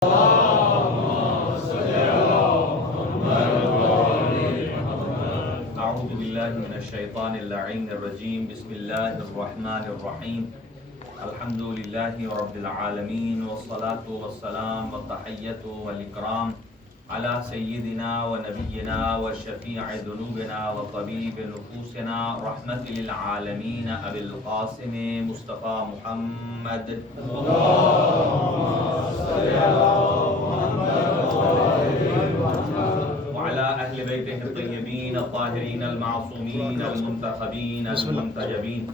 أعوذ بالله من الشيطان اللعين الرجيم. بسم الله الرحمن الرحيم. الحمد لله رب العالمين، والصلاة والسلام والتحية والإكرام على سيدنا ونبينا وشفيع ذنوبنا وطبيب نفوسنا رحمة للعالمين أبي القاسم مصطفى محمد. وعلى أهل بيته الطيبين الطاهرين المعصومين المنتخبين المنتجبين،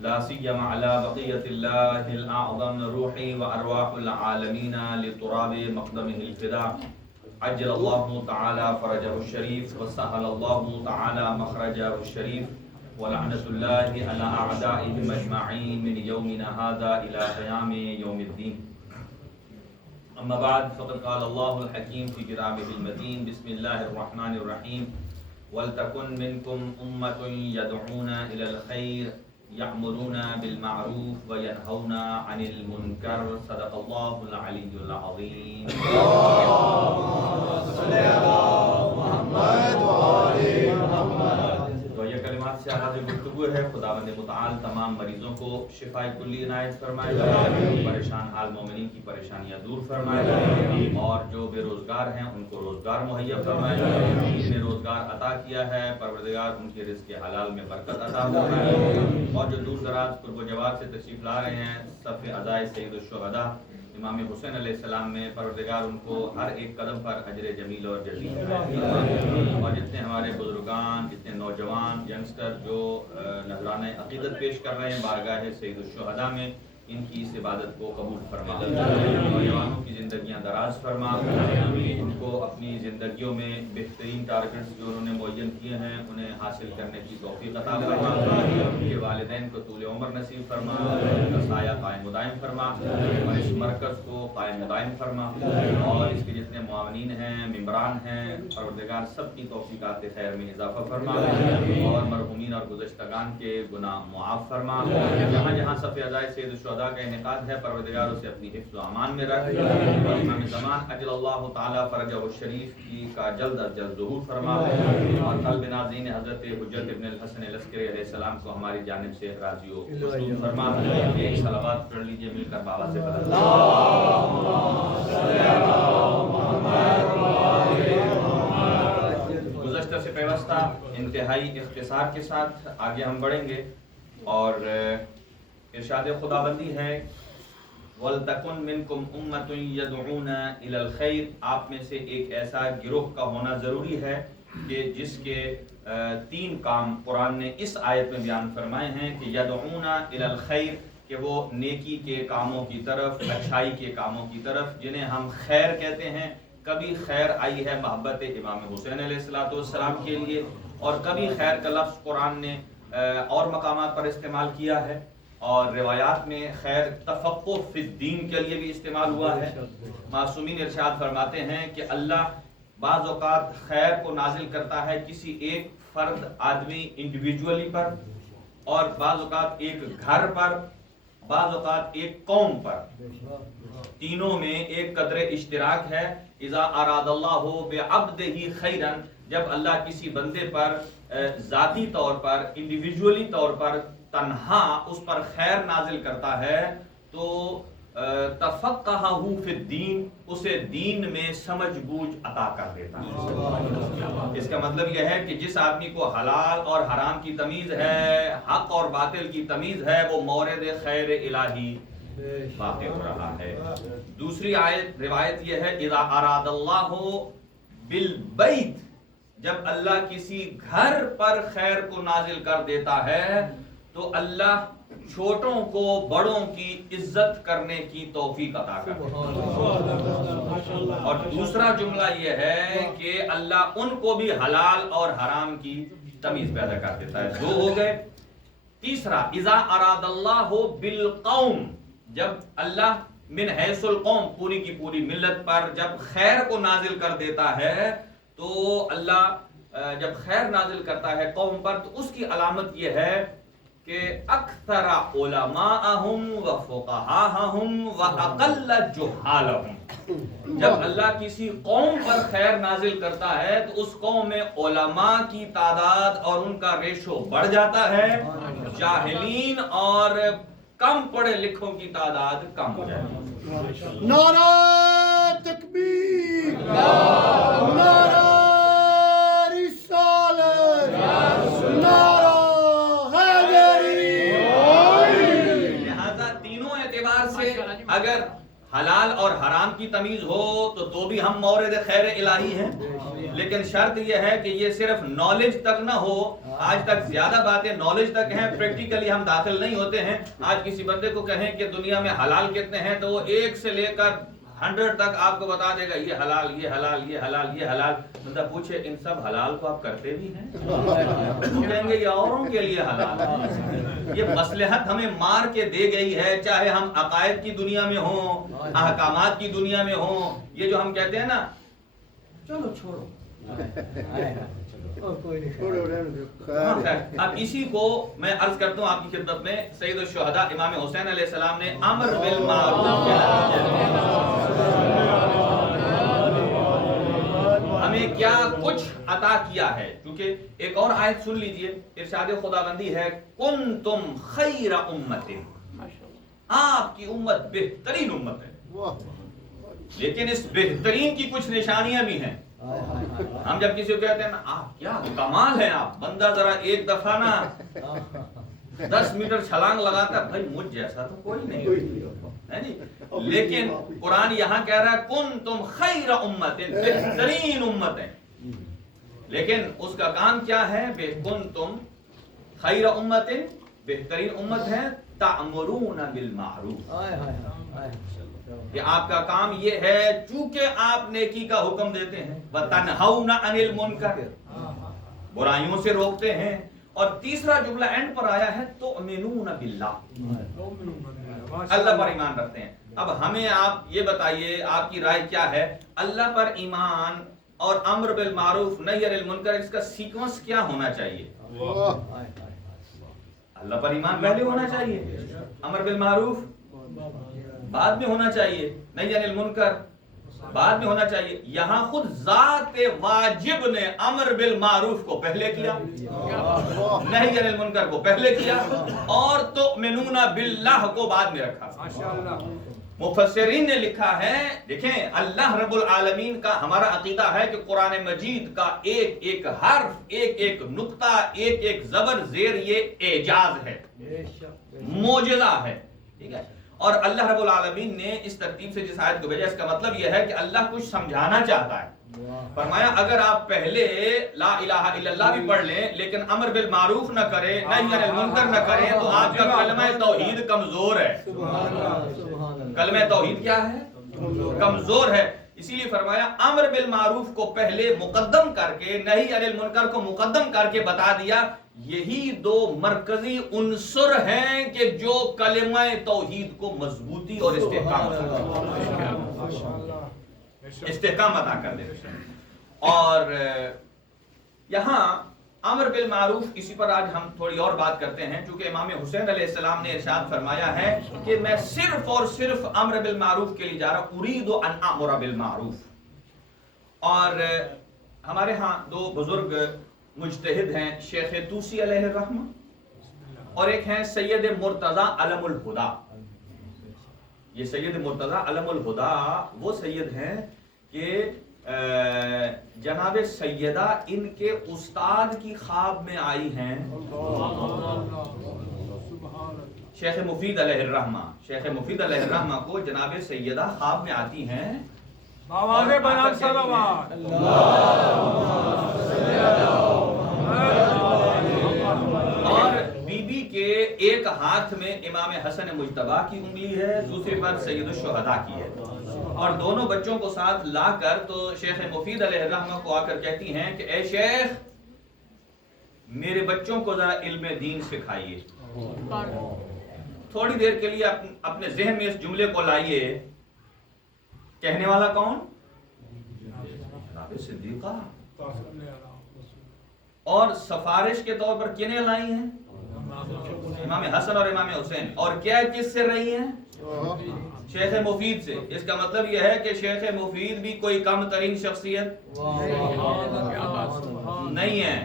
لا سيما على بقية الله الأعظم روحي وأرواح العالمين لتراب مقدمه الفداء. عجل الله تعالى فرجه الشريف، وسهل الله تعالى مخرجه الشريف، ولعنة الله على أعدائهم أجمعين من يومنا هذا إلى قيام يوم الدين. أما بعد، فقد قال الله الحكيم في كتابه المتين. بسم الله الرحمن الرحيم. ولتكن منكم أمة يدعون إلى الخير يأمرون بالمعروف وينهون عن المنكر. صدق الله العلي العظيم. تو یہ کلمات سے آغاز گفتگو ہے. خداوند متعال تمام مریضوں کو شفائے کلی عنایت فرمائے، پریشان حال مومنین کی پریشانیاں دور فرمائے، اور جو بے روزگار ہیں ان کو روزگار مہیا فرمائے. جس نے روزگار عطا کیا ہے پروردگار ان کے رزق حلال میں برکت عطا فرمائے. اور جو دور دراز قرب و جوار سے تشریف لا رہے ہیں صف عزائے سید الشہداء امام حسین علیہ السلام میں، پروردگار ان کو ہر ایک قدم پر اجر جمیل اور جزیل فرمائے. اور جتنے ہمارے بزرگان، جتنے نوجوان ینگسٹر جو نذرانہ عقیدت پیش کر رہے ہیں بارگاہ سید الشہداء میں، ان کی اس عبادت کو قبول فرما. نوجوانوں کی زندگیاں دراز فرما، ان کو اپنی زندگیوں میں بہترین ٹارگٹس جو انہوں نے معین کیے ہیں انہیں حاصل کرنے کی توفیق عطا فرما. ان کے والدین کو طول عمر نصیب فرما، ان کا سایہ قائم و دائم فرما، اور اس مرکز کو قائم و دائم فرما. اور اس کے جتنے معاونین ہیں، ممبران ہیں، پروردگار سب کی توفیقات خیر میں اضافہ فرما، اور مرحومین اور گزشتگان کے گناہ معاف فرما. جہاں جہاں صف عزائے سید الشہداء کا انعقاد ہے پروردگار اسے اپنی حفظ و امان میں رکھ. اور امام زمان اجل اللہ تعالی فرجہ الشریف کی کا جلد از جلد ظہور فرما. اور قلب ناظرین حضرت حجت ابن الحسن العسکری علیہ السلام کو ہماری جانب سے راضی و مصروف فرما. ایک صلوات پڑھ لیجئے مل کر بابا سے بدل. گزشتہ سے پیوستہ انتہائی اختصار کے ساتھ آگے ہم بڑھیں گے، اور ارشاد خداوندی ہے وَلْتَكُنْ مِنْكُمْ أُمَّةٌ يَدْعُونَ إِلَى الْخَيْرِ. آپ میں سے ایک ایسا گروہ کا ہونا ضروری ہے کہ جس کے 3 کام قرآن نے اس آیت میں بیان فرمائے ہیں کہ یدعون الی الخیر، کہ وہ نیکی کے کاموں کی طرف، اچھائی کے کاموں کی طرف، جنہیں ہم خیر کہتے ہیں. کبھی خیر آئی ہے محبت امام حسین علیہ السلام کے لیے، اور کبھی خیر کا لفظ قرآن نے اور مقامات پر استعمال کیا ہے، اور روایات میں خیر تفقہ فی الدین کے لیے بھی استعمال ہوا ہے. معصومین ارشاد فرماتے ہیں کہ اللہ بعض اوقات خیر کو نازل کرتا ہے کسی ایک فرد آدمی انڈیویجولی پر، اور بعض اوقات ایک گھر پر، بعض اوقات ایک قوم پر. تینوں میں ایک قدر اشتراک ہے. اذا اراد اللہ بعبدہ خیرا، جب اللہ کسی بندے پر ذاتی طور پر، انڈیویجولی طور پر، تنہا اس پر خیر نازل کرتا ہے تو تفقہہ فی الدین، اسے دین میں سمجھ بوجھ عطا کر دیتا ہے. اس کا مطلب یہ ہے کہ جس آدمی کو حلال اور حرام کی تمیز ہے، حق اور باطل کی تمیز ہے، وہ مورد خیر الہی واقع ہو رہا ہے. دوسری روایت یہ ہے اذا اراد اللہ بالبیت، جب اللہ کسی گھر پر خیر کو نازل کر دیتا ہے تو اللہ چھوٹوں کو بڑوں کی عزت کرنے کی توفیق عطا کرتا ہے. اور دوسرا جملہ یہ ہے کہ اللہ ان کو بھی حلال اور حرام کی تمیز پیدا کر دیتا ہے. 2 ہو گئے. تیسرا اذا اراد اللہ بالقوم، جب اللہ من حیث القوم، پوری کی پوری ملت پر جب خیر کو نازل کر دیتا ہے تو اللہ جب خیر نازل کرتا ہے قوم پر تو اس کی علامت یہ ہے کہ اکثر علماءہم و فقہاہم و اقل جہالہم، جب اللہ کسی قوم پر خیر نازل کرتا ہے تو اس قوم میں علماء کی تعداد اور ان کا ریشو بڑھ جاتا ہے، جاہلین اور کم پڑھے لکھوں کی تعداد کم ہو جاتی ہے۔ نعرہ تکبیر، نعرہ رسالت، نعرہ حیدری۔ لہذا تینوں اعتبار سے اگر حلال اور حرام کی تمیز ہو تو بھی ہم مورد خیر الہی ہیں، لیکن شرط یہ ہے کہ یہ صرف نالج تک نہ ہو۔ آج تک زیادہ باتیں نالج تک ہیں، پریکٹیکلی ہم داخل نہیں ہوتے ہیں۔ آج کسی بندے کو کہیں کہ دنیا میں حلال کتنے ہیں تو وہ 1 سے لے کر 100 تک آپ کو بتا دے گا، یہ حلال، یہ حلال، یہ حلال، یہ حلال۔ بندہ پوچھے ان سب حلال کو آپ کرتے بھی ہیں؟ وہ کہیں گے یہ اوروں کے لیے حلال ہے۔ یہ مصلحت ہمیں مار کے دے گئی ہے، چاہے ہم عقائد کی دنیا میں ہوں، احکامات کی دنیا میں ہوں۔ یہ جو ہم کہتے ہیں نا چلو چھوڑو، اب اسی کو میں عرض کرتا ہوں آپ کی خدمت میں۔ سید الشہداء امام حسین علیہ السلام نے امر بالمعروف ہمیں کیا کچھ عطا کیا ہے، کیونکہ ایک اور آیت سن لیجئے، ارشاد خداوندی ہے کنتم خیر امت، آپ کی امت بہترین امت ہے، لیکن اس بہترین کی کچھ نشانیاں بھی ہیں۔ ہم جب کسی کو کہتے ہیں نا آپ کیا کمال ہے آپ، بندہ ذرا ایک دفعہ نا 10 میٹر چھلانگ لگاتا ہے، بھائی مجھ جیسا تو کوئی نہیں ہے جی۔ لیکن قرآن یہاں کہہ رہا ہے کنتم خیر امت، بہترین امت ہے، لیکن اس کا کام کیا ہے؟ کنتم خیر امت، بہترین امت ہے، تأمرون بالمعروف، کہ آپ کا کام یہ ہے چونکہ آپ نیکی کا حکم دیتے ہیں، وَتَنْهَوْنَ عَنِ الْمُنْكَرِ، برائیوں سے روکتے ہیں، اور تیسرا جملہ اینڈ پر آیا ہے تؤمنون باللہ، اللہ پر ایمان رکھتے ہیں۔ اب ہمیں آپ یہ بتائیے آپ کی رائے کیا ہے، اللہ پر ایمان اور امر بالمعروف نہی عن المنکر، اس کا سیکوینس کیا ہونا چاہیے؟ اللہ پر ایمان پہلے ہونا چاہیے، امر بالمعروف بعد میں ہونا چاہیے، نہی عن المنکر بعد میں ہونا چاہیے۔ یہاں خود ذات واجب نے امر بالمعروف کو پہلے کیا، نہی عن المنکر کو پہلے کیا، اور تؤمنون باللہ کو بعد میں رکھا۔ مفسرین نے لکھا ہے، دیکھیں اللہ رب العالمین کا ہمارا عقیدہ ہے کہ قرآن مجید کا ایک ایک حرف، ایک ایک نقطہ، ایک ایک زبر زیر یہ اعجاز ہے، معجزہ ہے، ٹھیک ہے۔ اور اللہ رب العالمین نے اس ترتیب سے جس آیت کو بھیجا، اس کا مطلب یہ ہے کہ اللہ کچھ سمجھانا چاہتا ہے۔ فرمایا اگر آپ پہلے لا الہ الا اللہ بھی پڑھ لیں لیکن امر بالمعروف نہ کریں، نہی عن المنکر نہ کریں، تو آپ کا کلمہ توحید کمزور ہے۔ کلمہ توحید کیا ہے؟ کمزور ہے۔ اسی لیے فرمایا امر بالمعروف کو پہلے مقدم کر کے، نہی عن المنکر کو مقدم کر کے بتا دیا۔ یہی دو مرکزی عنصر ہیں کہ جو کلمہ توحید کو مضبوطی اور استحکام عطا کر دے۔ اور یہاں امر بالمعروف، اسی پر آج ہم تھوڑی اور بات کرتے ہیں، چونکہ امام حسین علیہ السلام نے ارشاد فرمایا ہے کہ میں صرف اور صرف امر بالمعروف کے لیے جا رہا ہوں، اريد ان امر بالمعروف۔ اور ہمارے ہاں دو بزرگ مجتہد ہیں، شیخ طوسی علیہ الرحمہ اور ایک ہیں سید مرتضی علم الہدا۔ یہ سید مرتضی علم الہدا وہ سید ہیں کہ جناب سیدہ ان کے استاد کی خواب میں آئی ہیں، شیخ مفید علیہ الرحمہ۔ شیخ مفید علیہ الرحمہ کو جناب سیدہ خواب میں آتی ہیں، اور بی بی کے ایک ہاتھ میں امام حسن مجتبیٰ کی انگلی ہے، دوسری پر سید الشہداء کی ہے، اور دونوں بچوں کو ساتھ لا کر تو شیخ مفید علیہ الرحمہ کو آ کر کہتی ہیں کہ اے شیخ میرے بچوں کو ذرا علم دین سکھائیے۔ تھوڑی دیر کے لیے اپنے ذہن میں اس جملے کو لائیے، کہنے والا کون؟ صدیقہ، اور سفارش کے طور پر کنہیں لائی ہیں؟ امام حسن اور امام حسین، اور کیا کس سے رہی ہیں؟ شیخ مفید سے، اس کا مطلب یہ ہے کہ شیخ مفید بھی کوئی کم ترین شخصیت نہیں ہے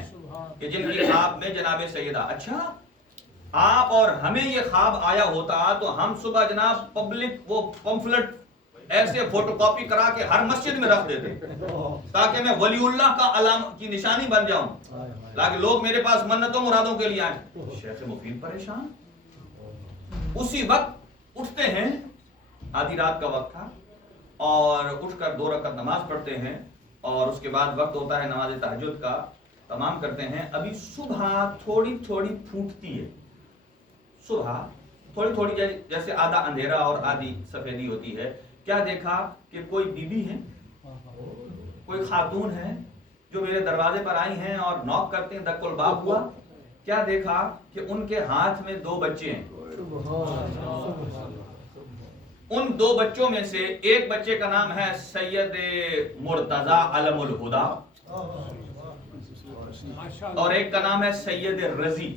کہ جن کی خواب میں جناب سیدہ. اچھا آپ اور ہمیں یہ خواب آیا ہوتا تو ہم صبح جناب پبلک وہ پمفلٹ ایسے فوٹو کاپی کرا کے ہر مسجد میں رکھ دیتے تاکہ میں ولی اللہ کا علامہ کی نشانی بن جاؤں، تاکہ لوگ میرے پاس منتوں مرادوں کے لیے آئیں. شیخ مفید پریشان. اسی وقت اٹھتے ہیں، آدھی رات کا وقت تھا، اور اٹھ کر 2 رکعت نماز پڑھتے ہیں، اور اس کے بعد وقت ہوتا ہے نماز تہجد کا، تمام کرتے ہیں. ابھی صبح تھوڑی تھوڑی پھوٹتی ہے، صبح تھوڑی تھوڑی جیسے آدھا اندھیرا اور آدھی سفیدی ہوتی ہے. کیا دیکھا کہ کوئی بی بی ہے، کوئی خاتون ہے جو میرے دروازے پر آئی ہیں اور نوک کرتے ہیں. دق الباب ہوا. کیا دیکھا کہ ان کے ہاتھ میں 2 بچے ہیں. ان 2 بچوں میں سے ایک بچے کا نام ہے سید مرتضی علم الہدا اور ایک کا نام ہے سید رضی.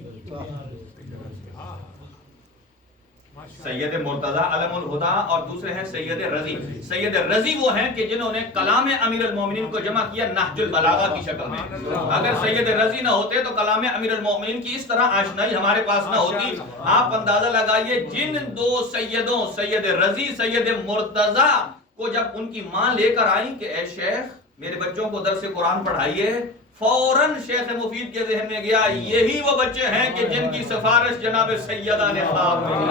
سید مرتضی علم الہدا اور دوسرے ہیں سید رضی. سید رضی وہ ہیں کہ جنہوں نے کلام امیر المومنین کو جمع کیا نہج البلاغہ کی شکل میں. اگر سید رضی نہ ہوتے تو کلام امیر المومنین کی اس طرح آشنائی ہمارے پاس نہ ہوتی. آپ اندازہ لگائیے جن 2 سیدوں سید رضی سید مرتضی کو جب ان کی ماں لے کر آئیں کہ اے شیخ میرے بچوں کو درس قرآن پڑھائیے، فوراً شیخ مفید کے ذہن میں گیا یہی وہ بچے ہیں کہ جن کی سفارش جناب سیدہ نے خواب میں کی.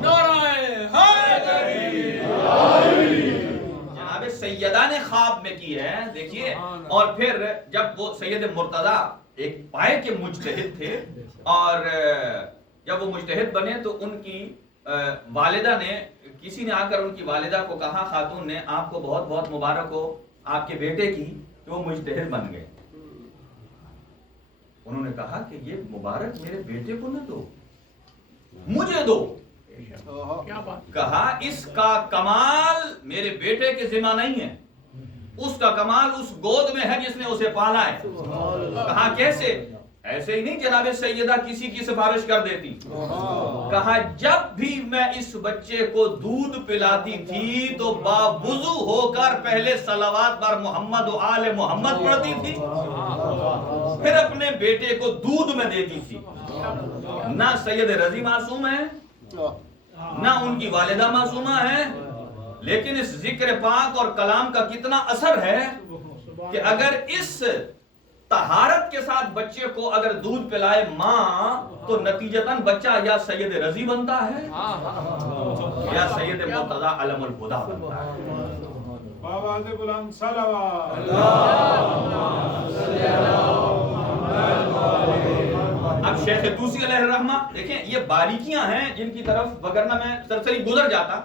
نعرہ حیدری، جناب سیدہ نے خواب میں کی ہے. دیکھیے، اور پھر جب وہ سید مرتضی ایک پائے کے مجتہد تھے، اور جب وہ مجتہد بنے تو ان کی والدہ نے، کسی نے آ کر ان کی والدہ کو کہا، خاتون نے، آپ کو بہت بہت مبارک ہو آپ کے بیٹے کی کہ وہ مجتہد بن گئے. انہوں نے کہا کہ یہ مبارک میرے بیٹے کو نہ دو، مجھے دو. کہا اس کا کمال میرے بیٹے کے ذمہ نہیں ہے، اس کا کمال اس گود میں ہے جس نے اسے پالا ہے. کہا کیسے؟ ایسے ہی نہیں جناب سیدہ کسی کی سفارش کر دیتی. کہا جب بھی میں اس بچے کو دودھ پلاتی تھی تو باوضو ہو کر پہلے صلوات بر محمد و آل محمد پڑھتی تھی، پھر اپنے بیٹے کو دودھ میں دیتی تھی. نہ سید رضی معصوم ہے، نہ ان کی والدہ معصومہ ہے، لیکن اس ذکر پاک اور کلام کا کتنا اثر ہے کہ اگر اس طہارت کے ساتھ بچے کو اگر دودھ پلائے ماں تو نتیجتاً بچہ یا سید رضی بنتا ہے یا سید مرتضی علم الہدا بنتا ہے. بابا دے غلام صلوات. اب شیخ طوسی علیہ الرحمہ دیکھیں یہ باریکیاں ہیں جن کی طرف وگرنہ میں سرسری گزر جاتا.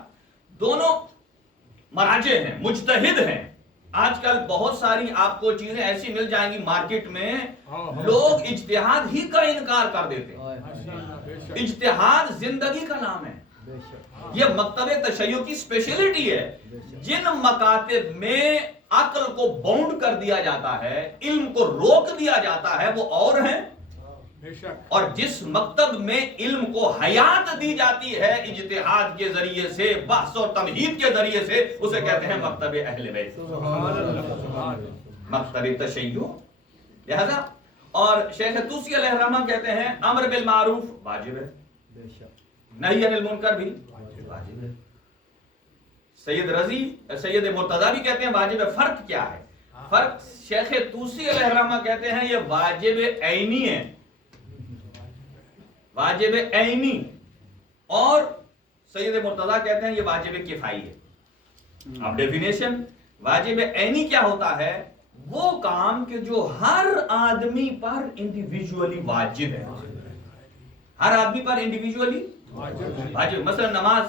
دونوں مراجع ہیں، مجتہد ہیں. آج کل بہت ساری آپ کو چیزیں ایسی مل جائیں گی مارکیٹ میں، لوگ اجتہاد ہی کا انکار کر دیتے ہیں. اجتہاد زندگی کا نام ہے. یہ مکتب تشیع کی اسپیشلٹی ہے. جن مکاتب میں عقل کو باؤنڈ کر دیا جاتا ہے، علم کو روک دیا جاتا ہے، وہ اور ہیں. اور جس مکتب میں علم کو حیات دی جاتی ہے اجتہاد کے ذریعے سے، بحث اور تمہید کے ذریعے سے، اسے کہتے ہیں مکتب اہل بیت، مکتب تشیع. لہذا اور شیخ طوسی علیہ الرحمہ کہتے ہیں امر بالمعروف واجب ہے، نہی عن المنکر بھی واجب ہے. سید رضی سید مرتضی بھی کہتے ہیں واجب ہے. فرق کیا ہے؟ فرق شیخ طوسی علیہ الرحمہ کہتے ہیں یہ واجب عینی ہے، واجب عینی، اور سید مرتضی کہتے ہیں یہ واجب کفائی ہے. اب ڈیفینیشن واجب عینی کیا ہوتا ہے؟ وہ کام کہ جو ہر آدمی پر انڈیویجولی واجب ہے، ہر آدمی پر انڈیویجولی واجب. مثلا نماز،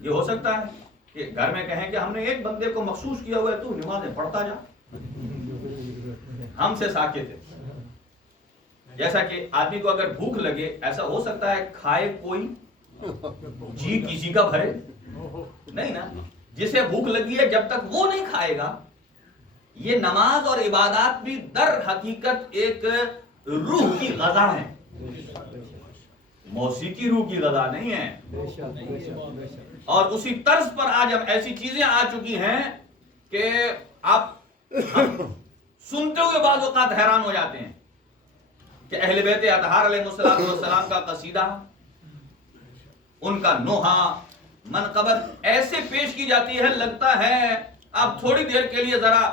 یہ ہو سکتا ہے کہ گھر میں کہیں کہ ہم نے ایک بندے کو مخصوص کیا ہوا ہے تو نمازیں پڑھتا جا، ہم سے ساکت ہے. جیسا کہ آدمی کو اگر بھوک لگے، ایسا ہو سکتا ہے کھائے کوئی جی کسی کا بھرے نہیں نا. جسے بھوک لگی ہے جب تک وہ نہیں کھائے گا. یہ نماز اور عبادات بھی در حقیقت ایک روح کی غذا ہے. موسیقی روح کی غذا نہیں ہے. اور اسی طرز پر آج اب ایسی چیزیں آ چکی ہیں کہ آپ سنتے ہوئے بعض اوقات حیران ہو جاتے ہیں کہ اہل بیت اطہار علیہ السلام کا قصیدہ، ان کا نوحہ، منقبت ایسے پیش کی جاتی ہے، لگتا ہے آپ تھوڑی دیر کے لیے ذرا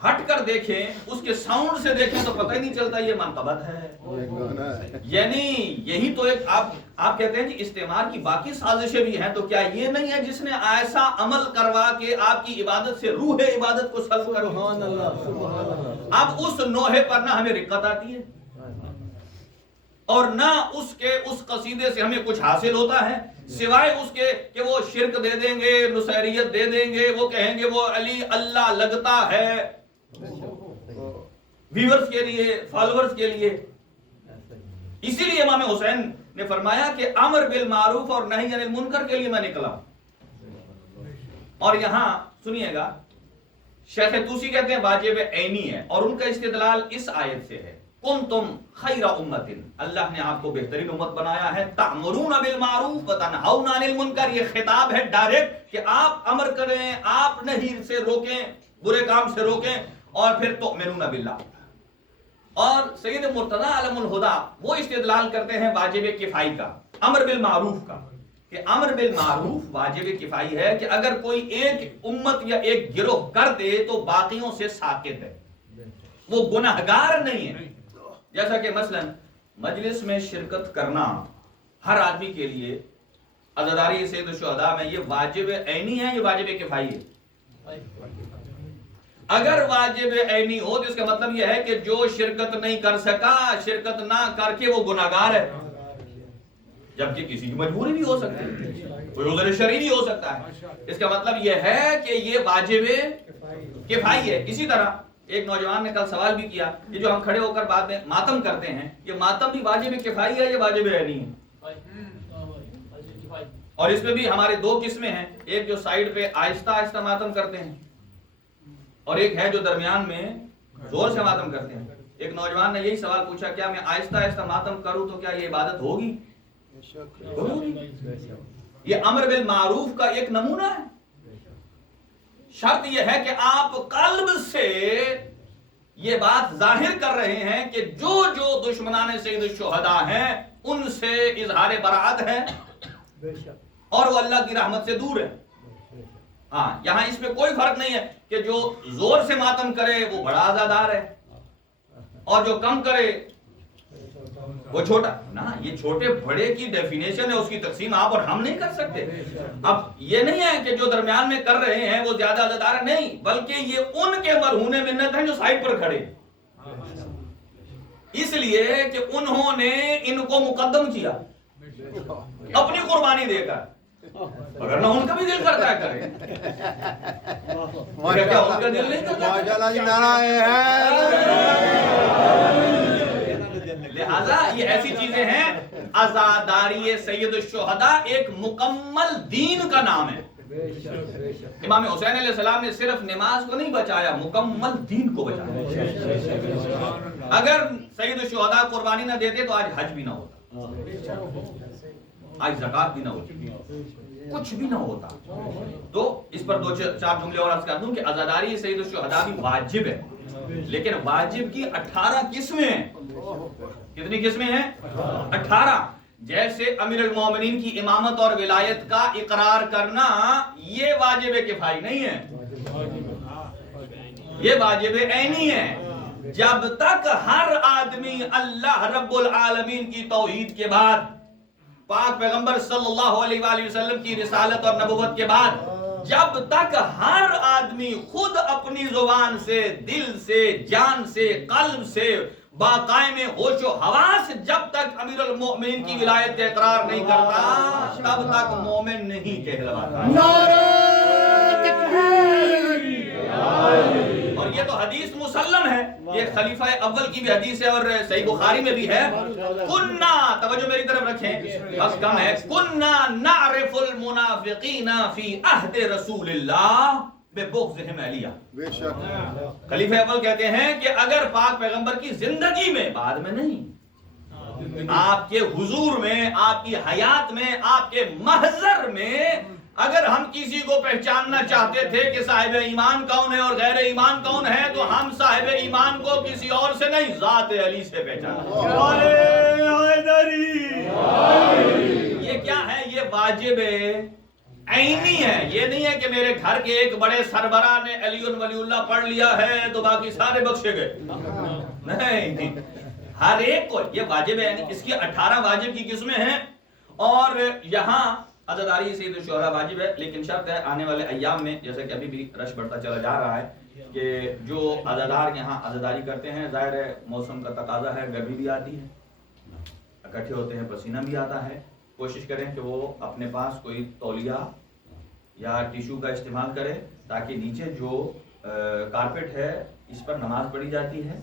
ہٹ کر دیکھیں، اس کے ساؤنڈ سے دیکھیں تو پتہ ہی نہیں چلتا یہ منقبت ہے. یعنی یہی تو ایک آپ کہتے ہیں کہ استعمار کی باقی سازشیں بھی ہیں، تو کیا یہ نہیں ہے جس نے ایسا عمل کروا کے آپ کی عبادت سے روح عبادت کو سلب کر دیا؟ اب اس نوحے پر نہ ہمیں رقت آتی ہے اور نہ اس قصیدے سے ہمیں کچھ حاصل ہوتا ہے، سوائے اس کے کہ وہ شرک دے دیں گے، نصیریت دے دیں گے، وہ کہیں گے وہ علی اللہ لگتا ہے ویورز کے لیے، فالورز کے لیے. اسی لیے امام حسین نے فرمایا کہ امر بالمعروف اور نہی عن المنکر کے لیے میں نکلا. اور یہاں سنیے گا، شیخ طوسی کہتے ہیں واجب عینی ہے، اور ان کا استدلال اس آیت سے ہے، کنتم خیر امت، اللہ نے آپ کو بہترین امت بنایا ہے، تأمرون بالمعروف وتنہون عن المنکر. یہ خطاب ہے ڈائریکٹ کہ آپ امر کریں، آپ نہیں سے روکیں، برے کام سے روکیں، اور پھر تؤمنون باللہ. اور سید مرتضی علم الہدا وہ استدلال کرتے ہیں واجب کفائی کا، امر بالمعروف کا، کہ امر بالمعروف واجب کفائی ہے کہ اگر کوئی ایک امت یا ایک گروہ کر دے تو باقیوں سے ساقط ہے، وہ گناہگار نہیں ہے. جیسا کہ مثلا مجلس میں شرکت کرنا ہر آدمی کے لیے عزاداری سید الشہداء میں یہ واجب عینی ہے، یہ واجب کفائی ہے. اگر واجب عینی ہو تو اس کا مطلب یہ ہے کہ جو شرکت نہیں کر سکا، شرکت نہ کر کے وہ گناہگار ہے، جبکہ کسی کی مجبوری بھی ہو سکتی ہے، کوئی عذر شرعی بھی ہو سکتا ہے. اس کا مطلب یہ ہے کہ یہ واجب کفائی ہے. اسی طرح ایک نوجوان نے کل سوال بھی کیا کہ جو ہم کھڑے ہو کر بعد میں ماتم کرتے ہیں، یہ ماتم بھی واجب کفائی ہے یا واجب عینی ہے؟ اور اس میں بھی ہمارے دو قسمیں ہیں، ایک جو سائیڈ پہ آہستہ آہستہ ماتم کرتے ہیں، اور ایک ہے جو درمیان میں زور سے ماتم کرتے ہیں. ایک نوجوان نے یہی سوال پوچھا، کیا میں آہستہ آہستہ ماتم کروں تو کیا یہ عبادت ہوگی؟ یہ امر بالمعروف کا ایک نمونہ ہے. شرط یہ ہے کہ آپ قلب سے یہ بات ظاہر کر رہے ہیں کہ جو دشمنان سید الشہداء ہیں ان سے اظہار براءت ہے اور وہ اللہ کی رحمت سے دور ہے. ہاں، یہاں اس میں کوئی فرق نہیں ہے کہ جو زور سے ماتم کرے وہ بڑا عزادار ہے اور جو کم کرے وہ چھوٹا. نا، یہ چھوٹے بڑے کی ڈیفینیشن ہے، اس کی تقسیم آپ اور ہم نہیں کر سکتے. اب یہ نہیں ہے کہ جو درمیان میں کر رہے ہیں وہ زیادہ عزادار نہیں، بلکہ یہ ان کے مرہون منت ہیں جو سائڈ پر کھڑے، اس لیے کہ انہوں نے ان کو مقدم کیا اپنی قربانی دے کر. اگر نہ ان کا بھی دل کرتا ہے کرے، کیا ان کا دل نہیں کرتا؟ لہذا یہ ایسی چیزیں ہیں. عزاداری سید الشہداء ایک مکمل دین کا نام ہے. امام حسین علیہ السلام نے صرف نماز کو نہیں بچایا، مکمل دین کو بچایا. اگر سید الشہداء قربانی نہ دیتے تو آج حج بھی نہ ہوتا، آج زکات بھی نہ ہوتی، کچھ بھی نہ ہوتا. تو اس پر دو چار جملے اور عرض کر دوں کہ عزاداری سید الشہداء بھی واجب ہے، لیکن واجب کی 18 قسمیں ہیں. کتنی قسمیں ہیں؟ 18. جیسے امیر المومنین کی امامت اور ولایت کا اقرار کرنا یہ واجب کفائی نہیں ہے، یہ واجب عینی ہے. جب تک ہر آدمی اللہ رب العالمین کی توحید کے بعد، پاک پیغمبر صلی اللہ علیہ وآلہ وسلم کی رسالت اور نبوت کے بعد، جب تک ہر آدمی خود اپنی زبان سے، دل سے، جان سے، قلب سے، باقائم ہوش و حواس جب تک امیر المؤمنین کی ولایت کا اقرار نہیں کرتا تب تک مومن نہیں کہلواتا. اور یہ تو حدیث مسلم ہے، یہ خلیفہ اول کی بھی حدیث ہے اور صحیح بخاری میں بھی ہے. کننا، توجہ میری طرف رکھیں، بس کم ہے، کننا نعرف المنافقین فی عہد رسول اللہ ببغضہم علیہ. خلیفہ اول کہتے ہیں کہ اگر پاک پیغمبر کی زندگی میں، بعد میں نہیں، آپ کے حضور میں، آپ کی حیات میں، آپ کے محضر میں اگر ہم کسی کو پہچاننا چاہتے تھے کہ صاحب ایمان کون ہے اور غیر ایمان کون ہے، تو ہم صاحب ایمان کو کسی اور سے نہیں، ذات علی سے پہچانا۔ یہ کیا ہے؟ یہ واجب عینی ہے۔ یہ نہیں ہے کہ میرے گھر کے ایک بڑے سربراہ نے علی ولی اللہ پڑھ لیا ہے تو باقی سارے بخشے گئے، نہیں، ہر ایک کو یہ واجب ہے۔ اس کی 18 واجب کی قسمیں ہیں، اور یہاں عزاداری سید الشہداء واجب ہے، لیکن شرط ہے آنے والے ایام میں، جیسے کہ ابھی بھی رش بڑھتا چلا جا رہا ہے، کہ جو عزادار یہاں عزاداری کرتے ہیں، ظاہر ہے موسم کا تقاضا ہے، گرمی بھی آتی ہے، اکٹھے ہوتے ہیں، پسینہ بھی آتا ہے، کوشش کریں کہ وہ اپنے پاس کوئی تولیہ یا ٹیشو کا استعمال کرے، تاکہ نیچے جو کارپیٹ ہے اس پر نماز پڑھی جاتی ہے۔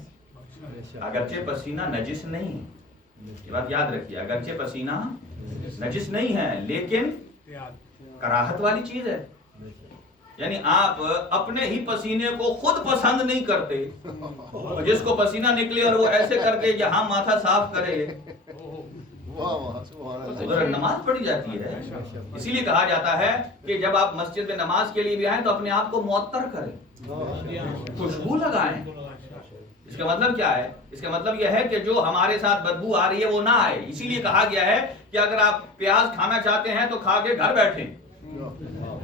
اگرچہ پسینہ نجس نہیں، یہ بات یاد رکھیے، اگرچہ پسینہ نجس نہیں ہے لیکن کراہت والی چیز ہے، یعنی آپ اپنے ہی پسینے کو خود پسند نہیں کرتے، جس کو پسینہ نکلے اور وہ ایسے کر کے یہاں ماتھا صاف کرے، ادھر نماز پڑھی جاتی ہے۔ اسی لیے کہا جاتا ہے کہ جب آپ مسجد میں نماز کے لیے بھی آئیں تو اپنے آپ کو معطر کریں، خوشبو لگائیں۔ اس کا مطلب کیا ہے؟ اس کا مطلب یہ ہے کہ جو ہمارے ساتھ بدبو آ رہی ہے وہ نہ آئے۔ اسی لیے کہا گیا ہے کہ اگر آپ پیاز کھانا چاہتے ہیں تو کھا کے گھر بیٹھیں،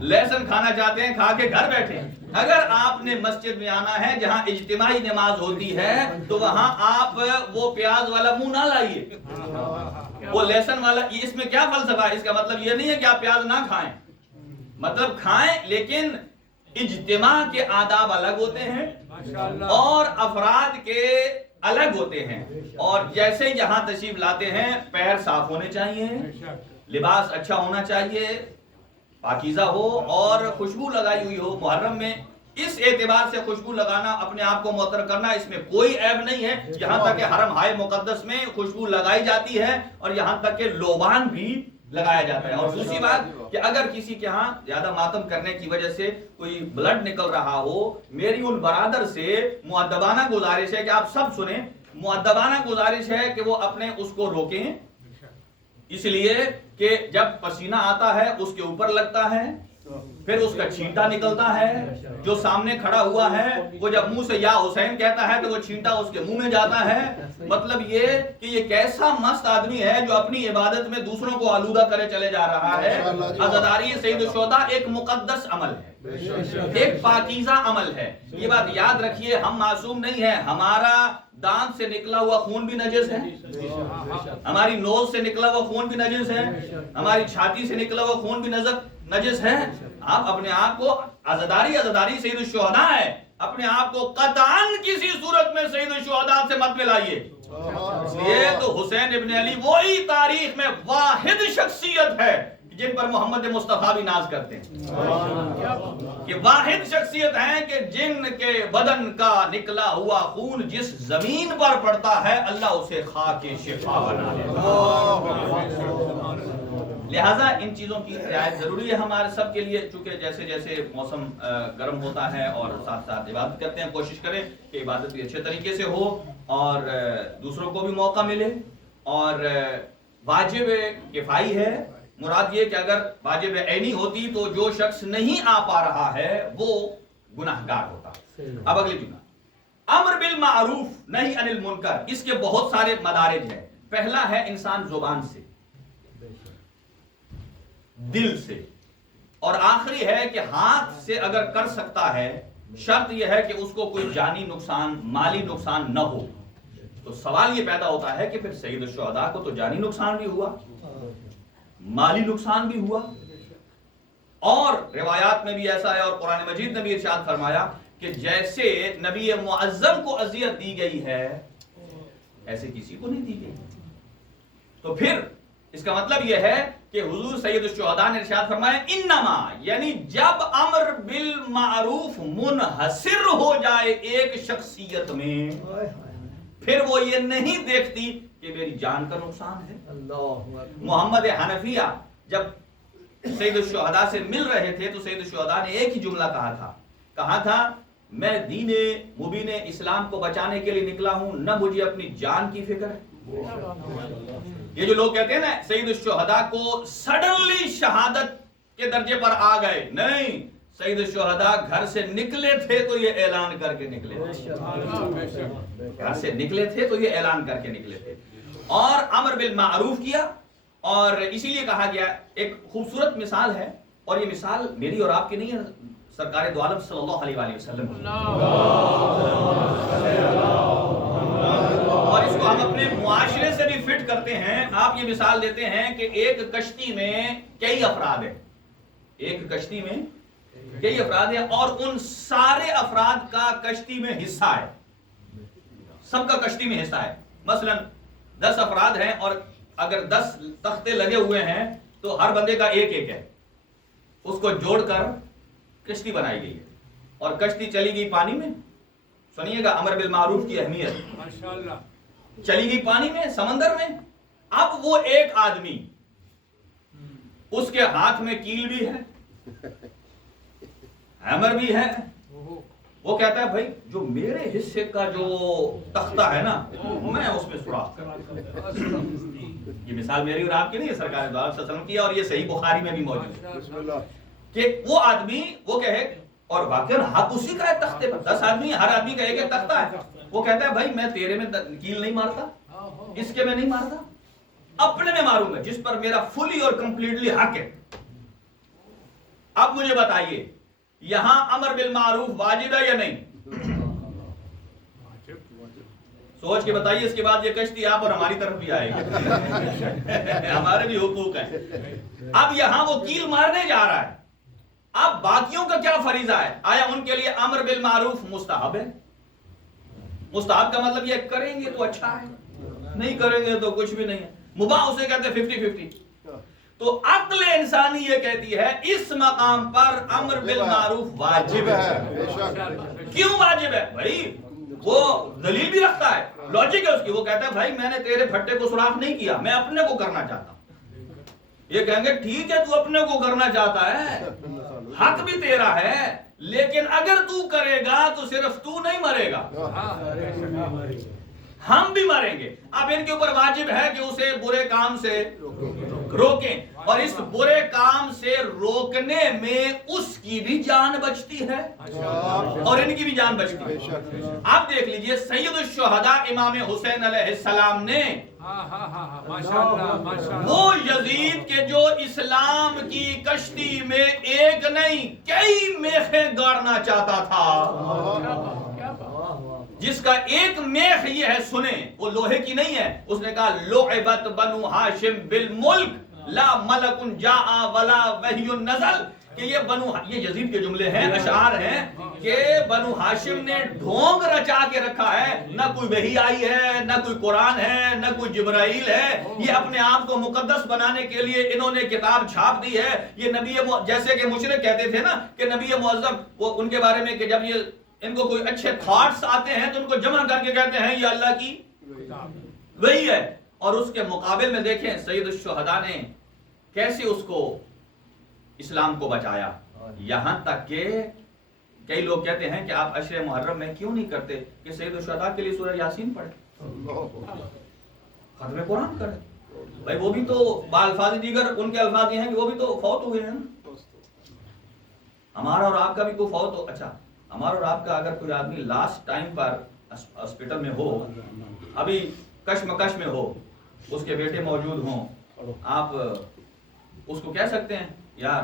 لہسن کھانا چاہتے ہیں کھا کے گھر بیٹھیں۔ اگر آپ نے مسجد میں آنا ہے جہاں اجتماعی نماز ہوتی ہے تو وہاں آپ وہ پیاز والا منہ نہ لائیے، وہ لہسن والا۔ اس میں کیا فلسفہ ہے؟ اس کا مطلب یہ نہیں ہے کہ آپ پیاز نہ کھائیں، مطلب کھائیں، لیکن اجتماع کے آداب الگ ہوتے ہیں اور افراد کے الگ ہوتے ہیں، اور جیسے یہاں تشریف لاتے ہیں پیر صاف ہونے چاہیے، لباس اچھا ہونا چاہیے، پاکیزہ ہو اور خوشبو لگائی ہوئی ہو۔ محرم میں اس اعتبار سے خوشبو لگانا، اپنے آپ کو معطر کرنا، اس میں کوئی عیب نہیں ہے، یہاں تک کہ حرم ہائے مقدس میں خوشبو لگائی جاتی ہے، اور یہاں تک کہ لوبان بھی لگایا جاتا ہے۔ اور دوسری بات کہ اگر کسی کے ہاں زیادہ ماتم کرنے کی وجہ سے کوئی بلڈ نکل رہا ہو، میری ان برادر سے مؤدبانہ گزارش ہے کہ آپ سب سنیں، مؤدبانہ گزارش ہے کہ وہ اپنے اس کو روکیں، اس لیے کہ جب پسینہ آتا ہے اس کے اوپر لگتا ہے، پھر اس کا چھینٹا نکلتا ہے، جو سامنے کھڑا ہوا ہے وہ جب منہ سے یا حسین کہتا ہے تو وہ چھینٹا اس کے منہ میں جاتا ہے۔ مطلب یہ کہ یہ کیسا مست آدمی ہے جو اپنی عبادت میں دوسروں کو آلودہ کرے چلے جا رہا ہے۔ عزاداری سید الشہداء ایک مقدس عمل ہے، ایک پاکیزہ عمل ہے، یہ بات یاد رکھیے۔ ہم معصوم نہیں ہیں، ہمارا دانت سے نکلا ہوا خون بھی نجس ہے، ہماری نوز سے نکلا ہوا خون بھی نجس ہے، ہماری چھاتی سے نکلا ہوا خون بھی نجس ہے۔ آپ اپنے آپ کو عزاداری سید الشہداء ہے، اپنے آپ کو قطعاً کسی صورت میں سید الشہداء سے مت ملائیے۔ اس لیے تو حسین ابن علی وہی تاریخ میں واحد شخصیت ہے جن پر محمد مصطفیٰ بھی ناز کرتے ہیں، کہ واحد شخصیت ہیں کہ جن کے بدن کا نکلا ہوا خون جس زمین پر پڑتا ہے اللہ اسے خاک شفا بنا دیتا۔ لہٰذا ان چیزوں کی رعایت ضروری ہے ہمارے سب کے لیے، چونکہ جیسے جیسے موسم گرم ہوتا ہے اور ساتھ ساتھ عبادت کرتے ہیں، کوشش کریں کہ عبادت بھی اچھے طریقے سے ہو اور دوسروں کو بھی موقع ملے۔ اور واجب کفائی ہے، مراد یہ کہ اگر واجب عینی ہوتی تو جو شخص نہیں آ پا رہا ہے وہ گناہگار ہوتا۔ اب اگلی جملہ، امر بالمعروف نہی عن المنکر، اس کے بہت سارے مدارج ہیں۔ پہلا ہے انسان زبان سے، دل سے، اور آخری ہے کہ ہاتھ سے اگر کر سکتا ہے، شرط یہ ہے کہ اس کو کوئی جانی نقصان، مالی نقصان نہ ہو۔ تو سوال یہ پیدا ہوتا ہے کہ پھر سید الشہداء کو تو جانی نقصان بھی ہوا، مالی نقصان بھی ہوا، اور روایات میں بھی ایسا ہے، اور قرآن مجید نے بھی ارشاد فرمایا کہ جیسے نبی معظم کو اذیت دی گئی ہے ایسے کسی کو نہیں دی گئی۔ تو پھر اس کا مطلب یہ ہے کہ حضور سید الشہداء نے ارشاد فرمایا انما، یعنی جب امر بالمعروف منحصر ہو جائے ایک شخصیت میں، پھر وہ یہ نہیں دیکھتی کہ میری جان کا نقصان ہے۔ محمد حنفیہ جب سید الشہداء سے مل رہے تھے تو سید الشہداء نے ایک ہی جملہ کہا تھا میں دین مبین اسلام کو بچانے کے لیے نکلا ہوں، نہ مجھے اپنی جان کی فکر ہے یہ جو لوگ کہتے ہیں نا سید الشہداء کو سڈنلی شہادت کے درجے پر آ گئے، نہیں، سید الشہداء گھر سے نکلے تھے تو یہ اعلان کر کے نکلے تھے، گھر سے نکلے تھے تو یہ اعلان کر کے نکلے تھے، اور امر بالمعروف کیا. اور اسی لیے کہا گیا، ایک خوبصورت مثال ہے، اور یہ مثال میری اور آپ کی نہیں ہے، سرکار دو عالم صلی اللہ علیہ وآلہ وسلم کی. اور اس کو ہم اپنے معاشرے سے بھی فٹ کرتے ہیں. آپ یہ مثال دیتے ہیں کہ ایک کشتی میں کئی افراد ہیں، ایک کشتی میں کئی افراد ہیں، اور ان سارے افراد کا کشتی میں حصہ ہے، سب کا کشتی میں حصہ ہے. مثلا 10 افراد ہیں، اور اگر 10 تختے لگے ہوئے ہیں تو ہر بندے کا ایک ایک ہے، اس کو جوڑ کر کشتی بنائی گئی ہے، اور کشتی چلی گئی پانی میں. سنیے گا امر بالمعروف کی اہمیت. ماشاءاللہ. چلی گئی پانی میں، سمندر میں. اب وہ ایک آدمی، اس کے ہاتھ میں کیل بھی ہے، ہیمر بھی ہے، وہ کہتا ہے بھائی جو میرے حصے کا جو تختہ ہے نا میں اس میں سوراخ کروں. یہ مثال میری اور آپ کی نہیں ہے، سرکار دو عالم صلی اللہ علیہ وسلم کی، اور یہ صحیح بخاری میں بھی موجود ہے کہ وہ آدمی وہ کہے، اور واقعا حق اسی کا ہے تختے پر. 10 آدمی، ہر آدمی کا ایک ایک تختہ ہے. وہ کہتا ہے بھائی میں تیرے میں کیل نہیں مارتا، اس کے میں نہیں مارتا، اپنے میں ماروں گا جس پر میرا فلی اور کمپلیٹلی حق ہے. اب مجھے بتائیے یہاں امر بالمعروف واجب ہے یا نہیں؟ سوچ کے بتائیے، اس کے بعد یہ کشتی آپ اور ہماری طرف بھی آئے گی. ہمارے بھی حقوق ہیں. اب یہاں وہ کیل مارنے جا رہا ہے، اب باقیوں کا کیا فریضہ ہے؟ آیا ان کے لیے امر بالمعروف مستحب ہے؟ مستحب کا مطلب یہ کریں گے تو اچھا ہے، نہیں کریں گے تو کچھ بھی نہیں ہے. مباح اسے کہتے ہیں 50-50. تو عقل انسانی یہ کہتی ہے اس مقام پر امر بالمعروف واجب ہے. کیوں واجب ہے بھائی؟ وہ دلیل بھی رکھتا ہے، لاجک ہے اس کی. وہ کہتا ہے بھائی میں نے تیرے پھٹے کو سوراخ نہیں کیا، میں اپنے کو کرنا چاہتا ہوں. یہ کہیں گے ٹھیک ہے تو اپنے کو کرنا چاہتا ہے، حق بھی تیرا ہے، لیکن اگر تو کرے گا تو صرف تو نہیں مرے گا، ہم بھی مریں گے. اب ان کے اوپر واجب ہے کہ اسے برے کام سے روکیں، اور اس برے کام سے روکنے میں اس کی بھی جان بچتی ہے اور ان کی بھی جان بچتی ہے. آپ دیکھ لیجئے سید الشہداء امام حسین علیہ السلام نے وہ یزید کے جو اسلام کی کشتی میں ایک نہیں کئی میخیں گاڑنا چاہتا تھا، جس کا ایک میخ یہ ہے، سنیں، وہ لوہے کی نہیں ہے. اس نے کہا لعبت بنو ہاشم بالملک لا ملک جاء ولا وحی نزل، کہ یہ یزید کے جملے ہیں، اشعار ہیں کہ بنو ہاشم نے ڈھونگ رچا کے رکھا ہے، نہ کوئی وحی آئی ہے، نہ کوئی قرآن ہے، نہ کوئی جبرائیل ہے. یہ اپنے آپ کو مقدس بنانے کے لیے انہوں نے کتاب چھاپ دی ہے. یہ نبی جیسے کہ مشرک کہتے تھے نا کہ نبی معظم، وہ ان کے بارے میں کہ جب یہ ان کو کوئی اچھے تھاٹس آتے ہیں تو ان کو جمع کر کے کہتے ہیں یہ اللہ کی وحی ہے. اور اس کے مقابل میں دیکھیں سید الشہداء نے کیسے اس کو اسلام کو بچایا. یہاں تک کہ کئی لوگ کہتے ہیں کہ آپ عشر محرم میں کیوں نہیں کرتے کہ سید الشہداء کے لیے سورہ یاسین پڑھیں، ختم قرآن کریں. بھائی وہ بھی تو بالفاظ دیگر ان کے الفاظ یہ ہیں کہ وہ بھی تو فوت ہوئے ہیں. ہمارا اور آپ کا بھی کوئی فوت ہو، اچھا ہمارا اور آپ کا اگر کوئی آدمی لاسٹ ٹائم پر ہاسپٹل میں ہو، ابھی کشمکش میں ہو، اس کے بیٹے موجود ہوں، آپ اس کو کہہ سکتے ہیں یار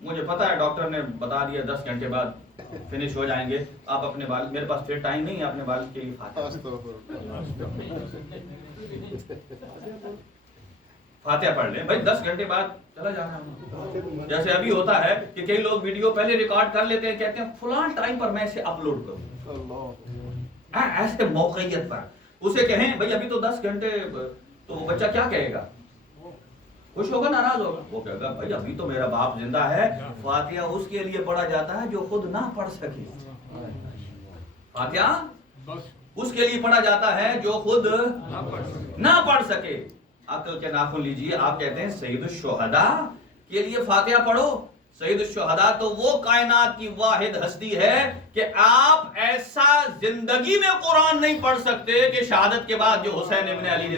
مجھے پتا ہے ڈاکٹر نے بتا دیا 10 گھنٹے بعد فنش ہو جائیں گے، آپ اپنے والد، میرے پاس پھر ٹائم نہیں ہے اپنے والد کے لیے فاتحہ پڑھ لیں. بھائی 10 گھنٹے بعد چلا جانا. جیسے ابھی ہوتا ہے کہ کئی لوگ ویڈیو پہلے ریکارڈ کر لیتے ہیں، کہتے ہیں فلاں ٹائم پر میں اسے اپلوڈ کروں. ایسے موقعیت پر اسے کہیں بھائی ابھی تو 10 گھنٹے، تو وہ بچہ کیا کہے گا؟ خوش ہوگا ناراض ہوگا؟ وہ کہے گا بھائی ابھی تو میرا باپ زندہ ہے. فاتحہ اس کے لیے پڑھا جاتا ہے جو خود نہ پڑھ سکے. فاتحہ اس کے لیے پڑھا جاتا ہے جو خود نہ پڑھ سکے. عقل کے ناخن لیجئے، آپ کہتے ہیں سید الشہداء کے لیے فاتحہ پڑھو. سید الشہداء تو وہ کائنات کی واحد ہستی ہے کہ آپ ایسا زندگی میں قرآن نہیں پڑھ سکتے کہ شہادت کے بعد جو حسین ابن علی نے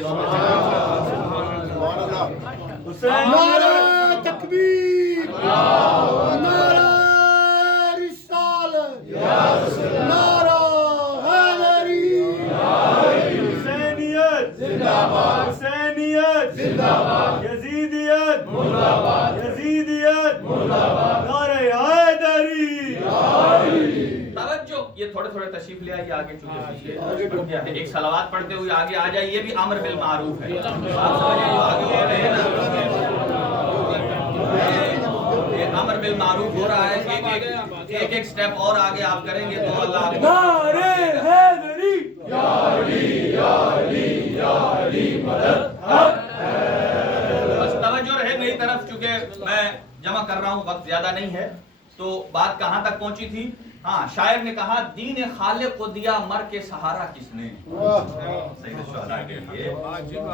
نعرہ تکبیر، نعرہ رسالت، نعرہ حیدری، حسینیت زندہ باد، حسینیت زندہ باد، یزیدیت مرد آباد، یزیدیت مرد آباد، نعرہ حیدری۔ توجہ، یہ تھوڑے تھوڑے تشریف لے آئیے آگے، چونکہ ایک صلوات پڑھتے ہوئے آگے آ جائیے، یہ بھی امر بالمعروف ہے۔ آپ سمجھیں جو آگے لے رہے ہیں نا، یہ امر بالمعروف ہو رہا ہے، ایک ایک سٹیپ اور آگے آپ کریں گے تو اللہ نعرہ حیدری، یا علی یا علی یا علی مدد حق ہے۔ بس توجہ رہے میری طرف، چونکہ میں جمع کر رہا ہوں، وقت زیادہ نہیں ہے۔ تو بات کہاں تک پہنچی تھی؟ ہاں، شاعر نے کہا دین خالق کو دیا مر کے سہارا کس نے؟ سید الشہداء کے لیے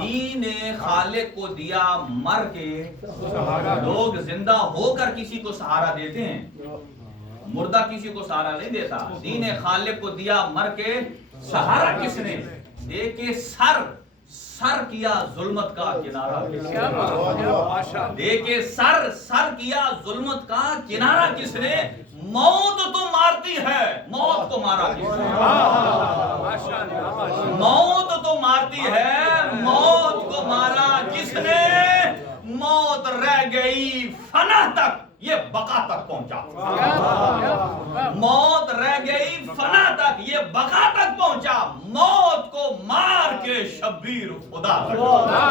دین خالق کو دیا مر کے سہارا۔ لوگ زندہ ہو کر کسی کو سہارا دیتے ہیں، مردہ کسی کو سہارا نہیں دیتا۔ دین خالق کو دیا مر کے سہارا کس نے؟ دے کے سر کیا ظلمت کا کنارہ کس نے؟ دے کے سر کیا ظلمت کا کنارہ کس نے؟ موت تو مارتی ہے، موت کو مارا کس نے؟ موت تو مارتی ہے، موت کو مارا کس نے؟ موت رہ گئی فنا تک، یہ بقا تک پہنچا۔ موت رہ گئی فنا تک، یہ بقا تک پہنچا۔ موت کو مار کے شبیر خدا تک پہنچا۔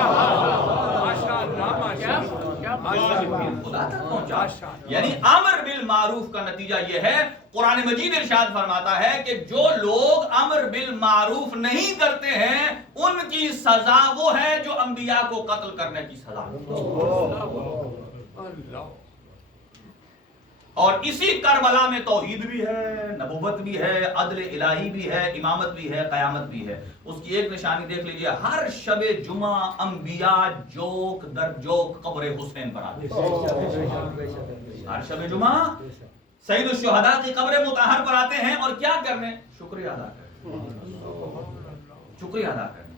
یعنی امر بالمعروف کا نتیجہ یہ ہے، قرآن مجید ارشاد فرماتا ہے کہ جو لوگ امر بالمعروف نہیں کرتے ہیں ان کی سزا وہ ہے جو انبیاء کو قتل کرنے کی سزا۔ اور اسی کربلا میں توحید بھی ہے، نبوت بھی ہے، عدل الہی بھی ہے، امامت بھی ہے، قیامت بھی ہے۔ اس کی ایک نشانی دیکھ لیجئے، ہر شب جمعہ انبیاء جوک در جوک قبر حسین پر آتے ہیں۔ ہر شب جمعہ سید الشہداء کی قبر مطہر پر آتے ہیں، اور کیا کرنے؟ شکریہ ادا کرنے۔ شکریہ ادا کرنے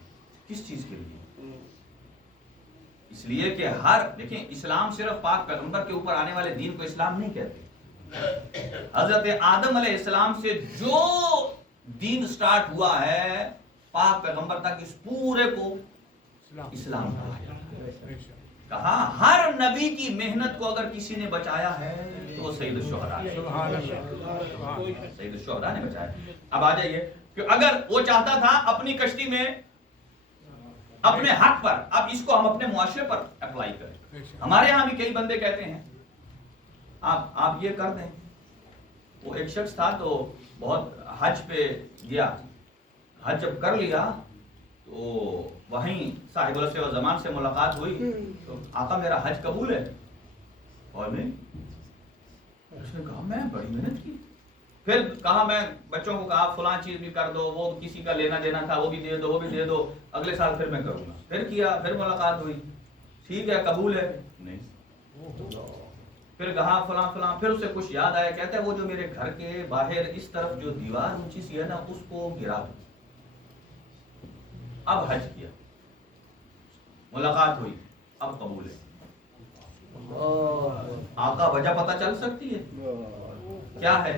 کس چیز کے لیے؟ اس لیے کہ دیکھیں، اسلام صرف پاک پیغمبر کے اوپر آنے والے دین کو اسلام نہیں کہتے۔ حضرت آدم علیہ السلام سے جو دین سٹارٹ ہوا ہے پاک پیغمبر تک، اس پورے کو اسلام کہا۔ ہر نبی کی محنت کو اگر کسی نے بچایا ہے تو وہ سید الشہداء نے بچایا۔ اب آ جائیے کہ اگر وہ چاہتا تھا اپنی کشتی میں اپنے حق پر، اب اس کو ہم اپنے معاشرے پر اپلائی کریں۔ ہمارے ہاں بھی کئی بندے کہتے ہیں آپ یہ کر دیں۔ وہ ایک شخص تھا تو بہت حج پہ گیا، حج جب کر لیا تو وہیں صاحب الوصف والزمان سے ملاقات ہوئی تو آقا میرا حج قبول ہے؟ اور نہیں، اس نے کہا میں بڑی محنت کی، پھر کہا میں بچوں کو کہا فلاں چیز بھی کر دو، وہ کسی کا لینا دینا تھا وہ بھی دے دو، وہ بھی دے دو، اگلے سال پھر میں کروں گا۔ پھر کیا، پھر ملاقات ہوئی، ٹھیک ہے قبول ہے؟ نہیں۔ پھر کہا فلاں فلاں، پھر اسے کچھ یاد آیا، کہتا ہے وہ جو میرے گھر کے باہر اس طرف جو دیوار اونچی سی ہے نا اس کو گرا دو۔ اب حج کیا، ملاقات ہوئی، اب قبول ہے۔ آقا وجہ پتہ چل سکتی ہے کیا ہے؟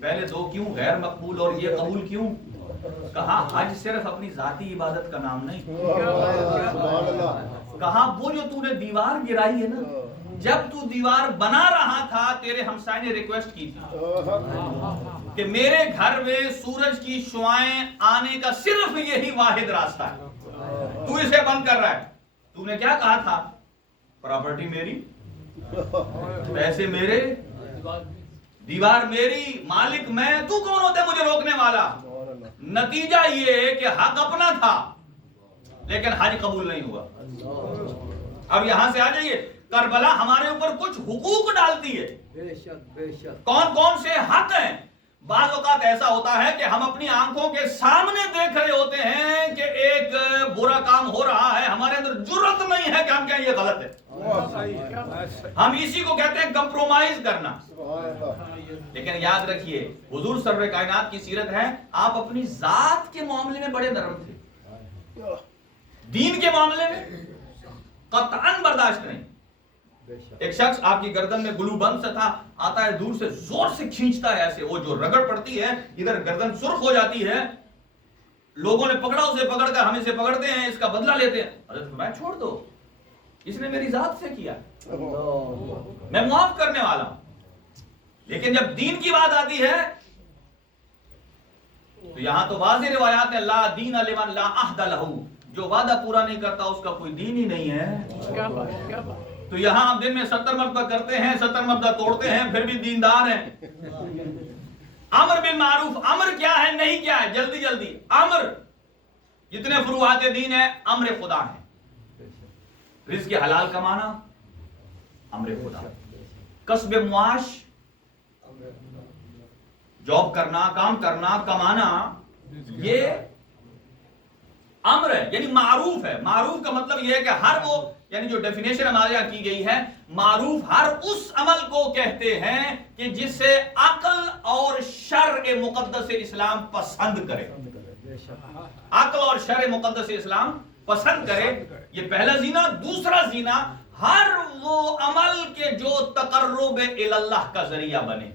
پہلے دو کیوں غیر مقبول اور یہ قبول کیوں؟ کہا حج صرف اپنی ذاتی عبادت کا نام نہیں، کہا وہ جو تو نے دیوار گرائی ہے نا، جب تو دیوار بنا رہا تھا تیرے ہمسائے نے ریکویسٹ کی تھی کہ میرے گھر میں سورج کی شعائیں آنے کا صرف یہی واحد راستہ ہے، تو اسے بند کر رہا ہے۔ تو نے کیا کہا تھا؟ پراپرٹی میری، پیسے میرے، دیوار میری، مالک میں، تو کون ہوتا ہے مجھے روکنے والا؟ نتیجہ یہ کہ حق اپنا تھا لیکن حج قبول نہیں ہوا۔ اب یہاں سے آ جائیے، کربلا ہمارے اوپر کچھ حقوق ڈالتی ہے۔ کون کون سے حق ہیں؟ بعض اوقات ایسا ہوتا ہے کہ ہم اپنی آنکھوں کے سامنے دیکھ رہے ہوتے ہیں کہ ایک برا کام ہو رہا ہے، ہمارے اندر جرأت نہیں ہے کہ ہم کہیں یہ غلط ہے، ہم اسی کو کہتے ہیں کمپرومائز کرنا۔ لیکن یاد رکھیے حضور سرور کائنات کی سیرت ہے، آپ اپنی ذات کے معاملے میں بڑے نرم تھے، دین کے معاملے میں قطعاً برداشت نہیں۔ ایک شخص آپ کی گردن میں گلو بند سے تھا، آتا ہے دور سے زور سے کھینچتا ہے، ایسے وہ جو رگڑ پڑتی ہے ادھر گردن سرخ ہو جاتی ہے، لوگوں نے پکڑا اسے، پکڑ کر ہم اسے پکڑتے ہیں، اس کا بدلہ لیتے ہیں۔ حضرت فرمایا چھوڑ دو، اس نے میری ذات سے کیا، میں معاف کرنے والا ہوں۔ لیکن جب دین کی بات آتی ہے تو یہاں تو واضح روایات ہے، لا دین لمن لا عہد لہ، جو وعدہ پورا نہیں کرتا اس کا کوئی دین ہی نہیں ہے۔ تو یہاں ہم دن میں 70 مرتبہ کرتے ہیں، 70 مرتبہ توڑتے ہیں، پھر بھی دیندار ہیں۔ امر بالمعروف، امر کیا ہے نہیں کیا ہے، جلدی جلدی امر، جتنے فروعات دین ہے امر خدا ہے۔ رزق حلال کمانا امر خدا، کسب معاش، جاب کرنا، کام کرنا، کمانا، یہ امر ہے، یعنی معروف ہے۔ معروف کا مطلب یہ ہے کہ ہر وہ، یعنی جو ڈیفینیشن ہمارے یہاں کی گئی ہے، معروف ہر اس عمل کو کہتے ہیں کہ جسے عقل اور شرع مقدس اسلام پسند کرے، عقل اور شرع مقدس اسلام پسند کرے، یہ پہلا زینہ۔ دوسرا زینہ ہر وہ عمل کے جو تقرب اللہ کا ذریعہ بنے،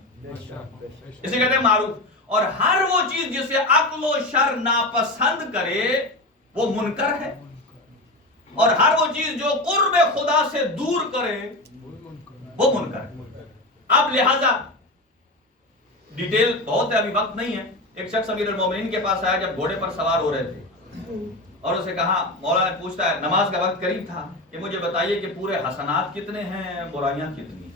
اسے کہتے ہیں معروف۔ اور ہر وہ چیز جسے عقل و شرع ناپسند کرے وہ منکر ہے، اور ہر وہ چیز جو قرب خدا سے دور کرے وہ منکر ہے۔ اب لہذا ڈیٹیل بہت ہے، ابھی وقت نہیں ہے۔ ایک شخص امیر المومنین کے پاس آیا جب گھوڑے پر سوار ہو رہے تھے، اور اسے کہا، مولا نے پوچھتا ہے، نماز کا وقت قریب تھا، کہ مجھے بتائیے کہ پورے حسنات کتنے ہیں، برائیاں کتنی ہیں؟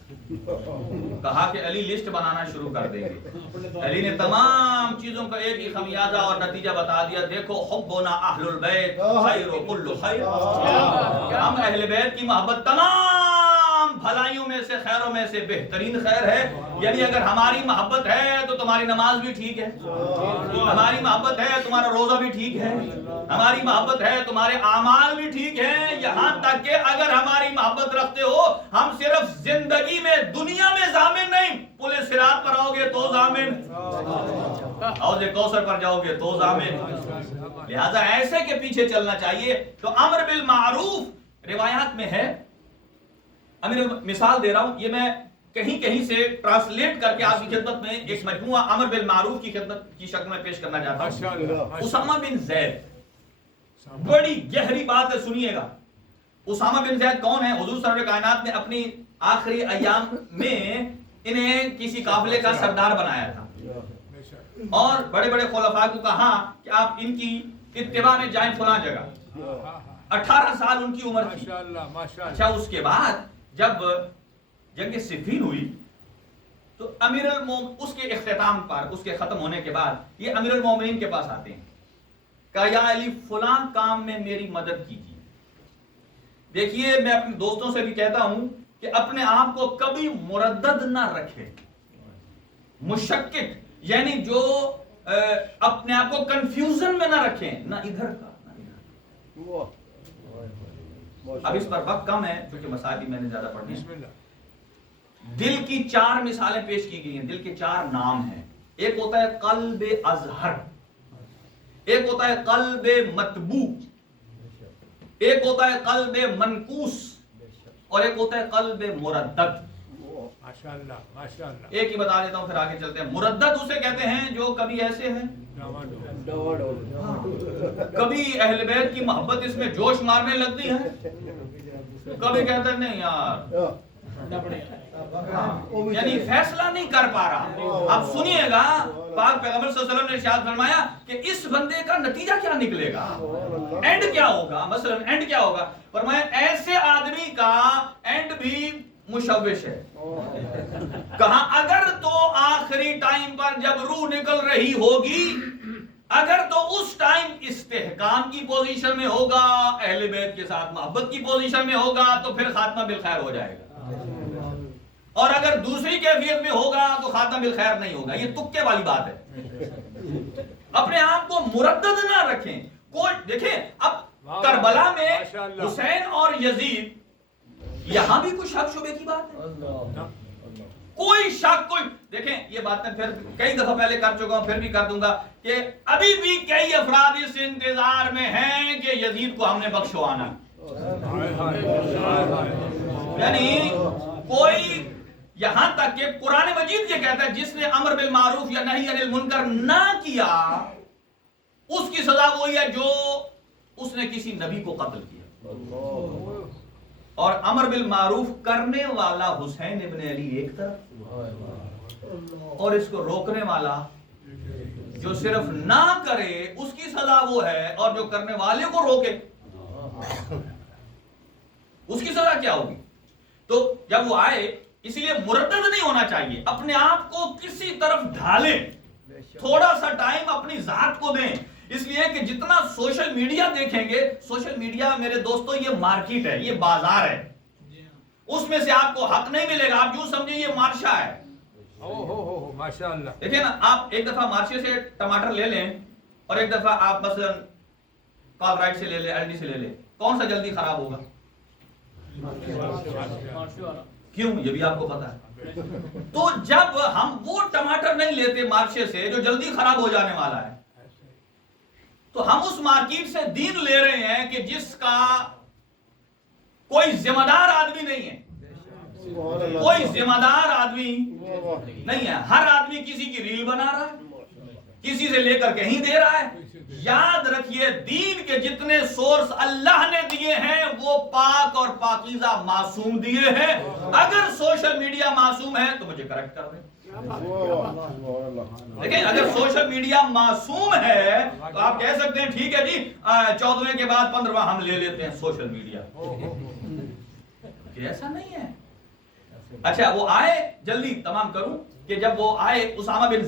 کہا کہ علی لسٹ بنانا شروع کر دیں گے۔ علی نے تمام چیزوں کا ایک ہی خمیازہ اور نتیجہ بتا دیا، دیکھو حبنا اہل البیت خیر و کل خیر، ہم اہل بیت کی محبت تمام بھلائیوں میں سے، خیروں میں سے بہترین خیر ہے۔ یعنی اگر ہماری محبت ہے تو تمہاری نماز بھی ٹھیک ہے، ہماری محبت ہے تمہارا روزہ بھی ٹھیک ہے، ہماری محبت ہے تمہارے اعمال بھی ٹھیک ہیں، یہاں تک کہ اگر ہماری محبت رکھتے ہو ہم صرف زندگی میں، دنیا میں ضامن نہیں، پل صراط پر آؤ گے تو ضامن، حوض کوثر پر جاؤ گے تو ضامن۔ لہذا ایسے کے پیچھے چلنا چاہیے۔ تو امر بالمعروف روایات میں ہے، امیر مثال دے رہا ہوں، یہ میں کہیں کہیں سے ٹرانسلیٹ کر کے آپ کی خدمت میں ایک مجموعہ امر بالمعروف کی خدمت کی شکل میں پیش کرنا چاہتا ہوں۔ اسامہ بن زید، بڑی گہری بات ہے، سنیے گا۔ اسامہ بن زید کون ہے؟ حضور سرور کائنات نے اپنی آخری ایام میں انہیں کسی قافلے کا سردار بنایا تھا، اور بڑے بڑے خلفاء کو کہا کہ آپ ان کی اتباع میں جائیں فلاں جگہ۔ 18 سال ان کی عمر تھی۔ اچھا، اس کے بعد جب جنگ صفین ہوئی تو اس کے اختتام پر، اس کے ختم ہونے کے بعد یہ امیر المومنین کے پاس آتے ہیں، کہا یا علی فلاں کام میں میری مدد کیجیے۔ دیکھیے، میں اپنے دوستوں سے بھی کہتا ہوں کہ اپنے آپ کو کبھی مردد نہ رکھے، مشکک، یعنی جو اپنے آپ کو کنفیوژن میں نہ رکھیں، نہ ادھر کا نہ ادھر کا۔ اب اس پر وقت کم ہے کیونکہ مسائل بھی میں نے زیادہ پڑھنے ہیں۔ دل کی 4 مثالیں پیش کی گئی ہیں، دل کے 4 نام ہیں۔ ایک ہوتا ہے قلب ازہر، ایک ہوتا ہے قلب مطبوع، ایک ہوتا ہے قلب منکوس، اور ایک ہوتا ہے قلب مردد۔ ایک ہی بتا دیتا ہوں پھر آگے چلتے ہیں۔ مردد اسے کہتے ہیں جو کبھی ایسے ہیں، کبھی اہل بیت کی محبت اس میں جوش مارنے لگتی ہے، کبھی کہتے ہیں نہیں یار، یعنی فیصلہ نہیں کر پا رہا۔ اب سنیے گا، پاک پیغمبر صلی اللہ علیہ وسلم نے ارشاد فرمایا کہ اس بندے کا نتیجہ کیا نکلے گا، اینڈ کیا ہوگا، مثلا اینڈ کیا ہوگا؟ فرمایا ایسے آدمی کا اینڈ بھی مشوش ہے۔ کہا اگر تو آخری ٹائم پر جب روح نکل رہی ہوگی، اگر تو اس ٹائم استحکام کی پوزیشن میں ہوگا، اہل بیت کے ساتھ محبت کی پوزیشن میں ہوگا، تو پھر خاتمہ بالخیر ہو جائے گا۔ اور اگر دوسری کیفیت میں ہوگا تو خاتم بالخیر نہیں ہوگا. یہ تکے والی بات ہے. اپنے آپ کو مردد نہ رکھیں. کوئی دیکھیں اب کربلا میں حسین اور یزید، یہاں بھی کوئی شک شبے کی بات ہے؟ کوئی شک کوئی دیکھیں یہ بات میں پھر کئی دفعہ پہلے کر چکا ہوں، پھر بھی کر دوں گا کہ ابھی بھی کئی افراد اس انتظار میں ہیں کہ یزید کو ہم نے بخشوانا. یعنی کوئی یہاں تک کہ قرآن مجید یہ کہتا ہے جس نے امر بالمعروف یا نہی عن المنکر نہ کیا اس کی سزا وہی ہے جو اس نے کسی نبی کو قتل کیا. اور امر بالمعروف کرنے والا حسین ابن علی ایک طرف، اور اس کو روکنے والا جو صرف نہ کرے اس کی سزا وہ ہے، اور جو کرنے والے کو روکے اس کی سزا کیا ہوگی. تو جب وہ آئے اس لیے مردد نہیں ہونا چاہیے. اپنے آپ کو کسی طرف ڈھالیں، تھوڑا سا ٹائم اپنی ذات کو دیں. اس لیے کہ جتنا سوشل میڈیا دیکھیں گے، سوشل میڈیا میرے دوستو یہ مارکیٹ ہے، یہ بازار ہے. اس میں سے آپ کو حق نہیں ملے گا. آپ یوں سمجھیں یہ مارشا ہے. ماشاءاللہ. دیکھیں نا، آپ ایک دفعہ مارشے سے ٹماٹر لے لیں اور ایک دفعہ آپ مثلا کال رائٹ سے لے لیں، ایل ڈی سے لے لیں، کون سا جلدی خراب ہوگا؟ کیوں؟ یہ بھی آپ کو پتا ہے. تو جب ہم وہ ٹماٹر نہیں لیتے مارشے سے جو جلدی خراب ہو جانے والا ہے، تو ہم اس مارکیٹ سے دین لے رہے ہیں کہ جس کا کوئی ذمہ دار آدمی نہیں ہے. کوئی ذمہ دار آدمی نہیں ہے. ہر آدمی کسی کی ریل بنا رہا ہے، کسی سے لے کر کہیں دے رہا ہے. یاد رکھیے دین کے جتنے سورس اللہ نے دیے ہیں وہ پاک اور پاکیزہ معصوم دیے ہیں. اگر سوشل میڈیا معصوم ہے تو مجھے کریکٹ کر دیں. دیکھیں اگر سوشل میڈیا معصوم ہے تو آپ کہہ سکتے ہیں ٹھیک ہے جی 14ویں کے بعد 15واں ہم لے لیتے ہیں سوشل میڈیا. کہ ایسا نہیں ہے. اچھا وہ آئے، جلدی تمام کروں کہ جب وہ آئے اسامہ بن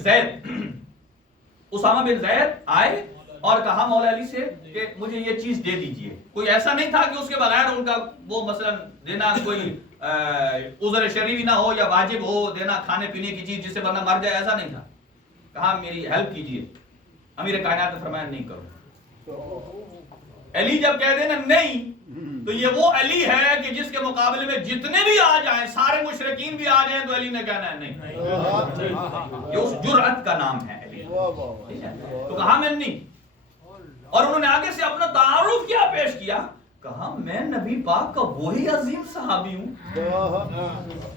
زید آئے اور کہا مولا علی سے کہ مجھے یہ چیز دے دیجئے. کوئی ایسا نہیں تھا کہ اس کے بغیر ان کا وہ مثلا دینا کوئی عذر شرعی نہ ہو یا واجب ہو دینا کھانے پینے کی چیز جس سے بندہ مر جائے، ایسا نہیں تھا. کہا میری ہیلپ کیجئے. امیر کائنات نے فرمایا نہیں کرو. علی جب کہہ دینا نہیں تو یہ وہ علی ہے کہ جس کے مقابلے میں جتنے بھی آ جائیں، سارے مشرکین بھی آ جائیں تو علی نے کہنا ہے نہیں. یہ اس جرأت کا نام ہے علی. تو کہا میں نہیں. اور انہوں نے آگے سے اپنا تعارف کیا پیش کیا، کہا میں نبی پاک کا وہی عظیم صحابی ہوں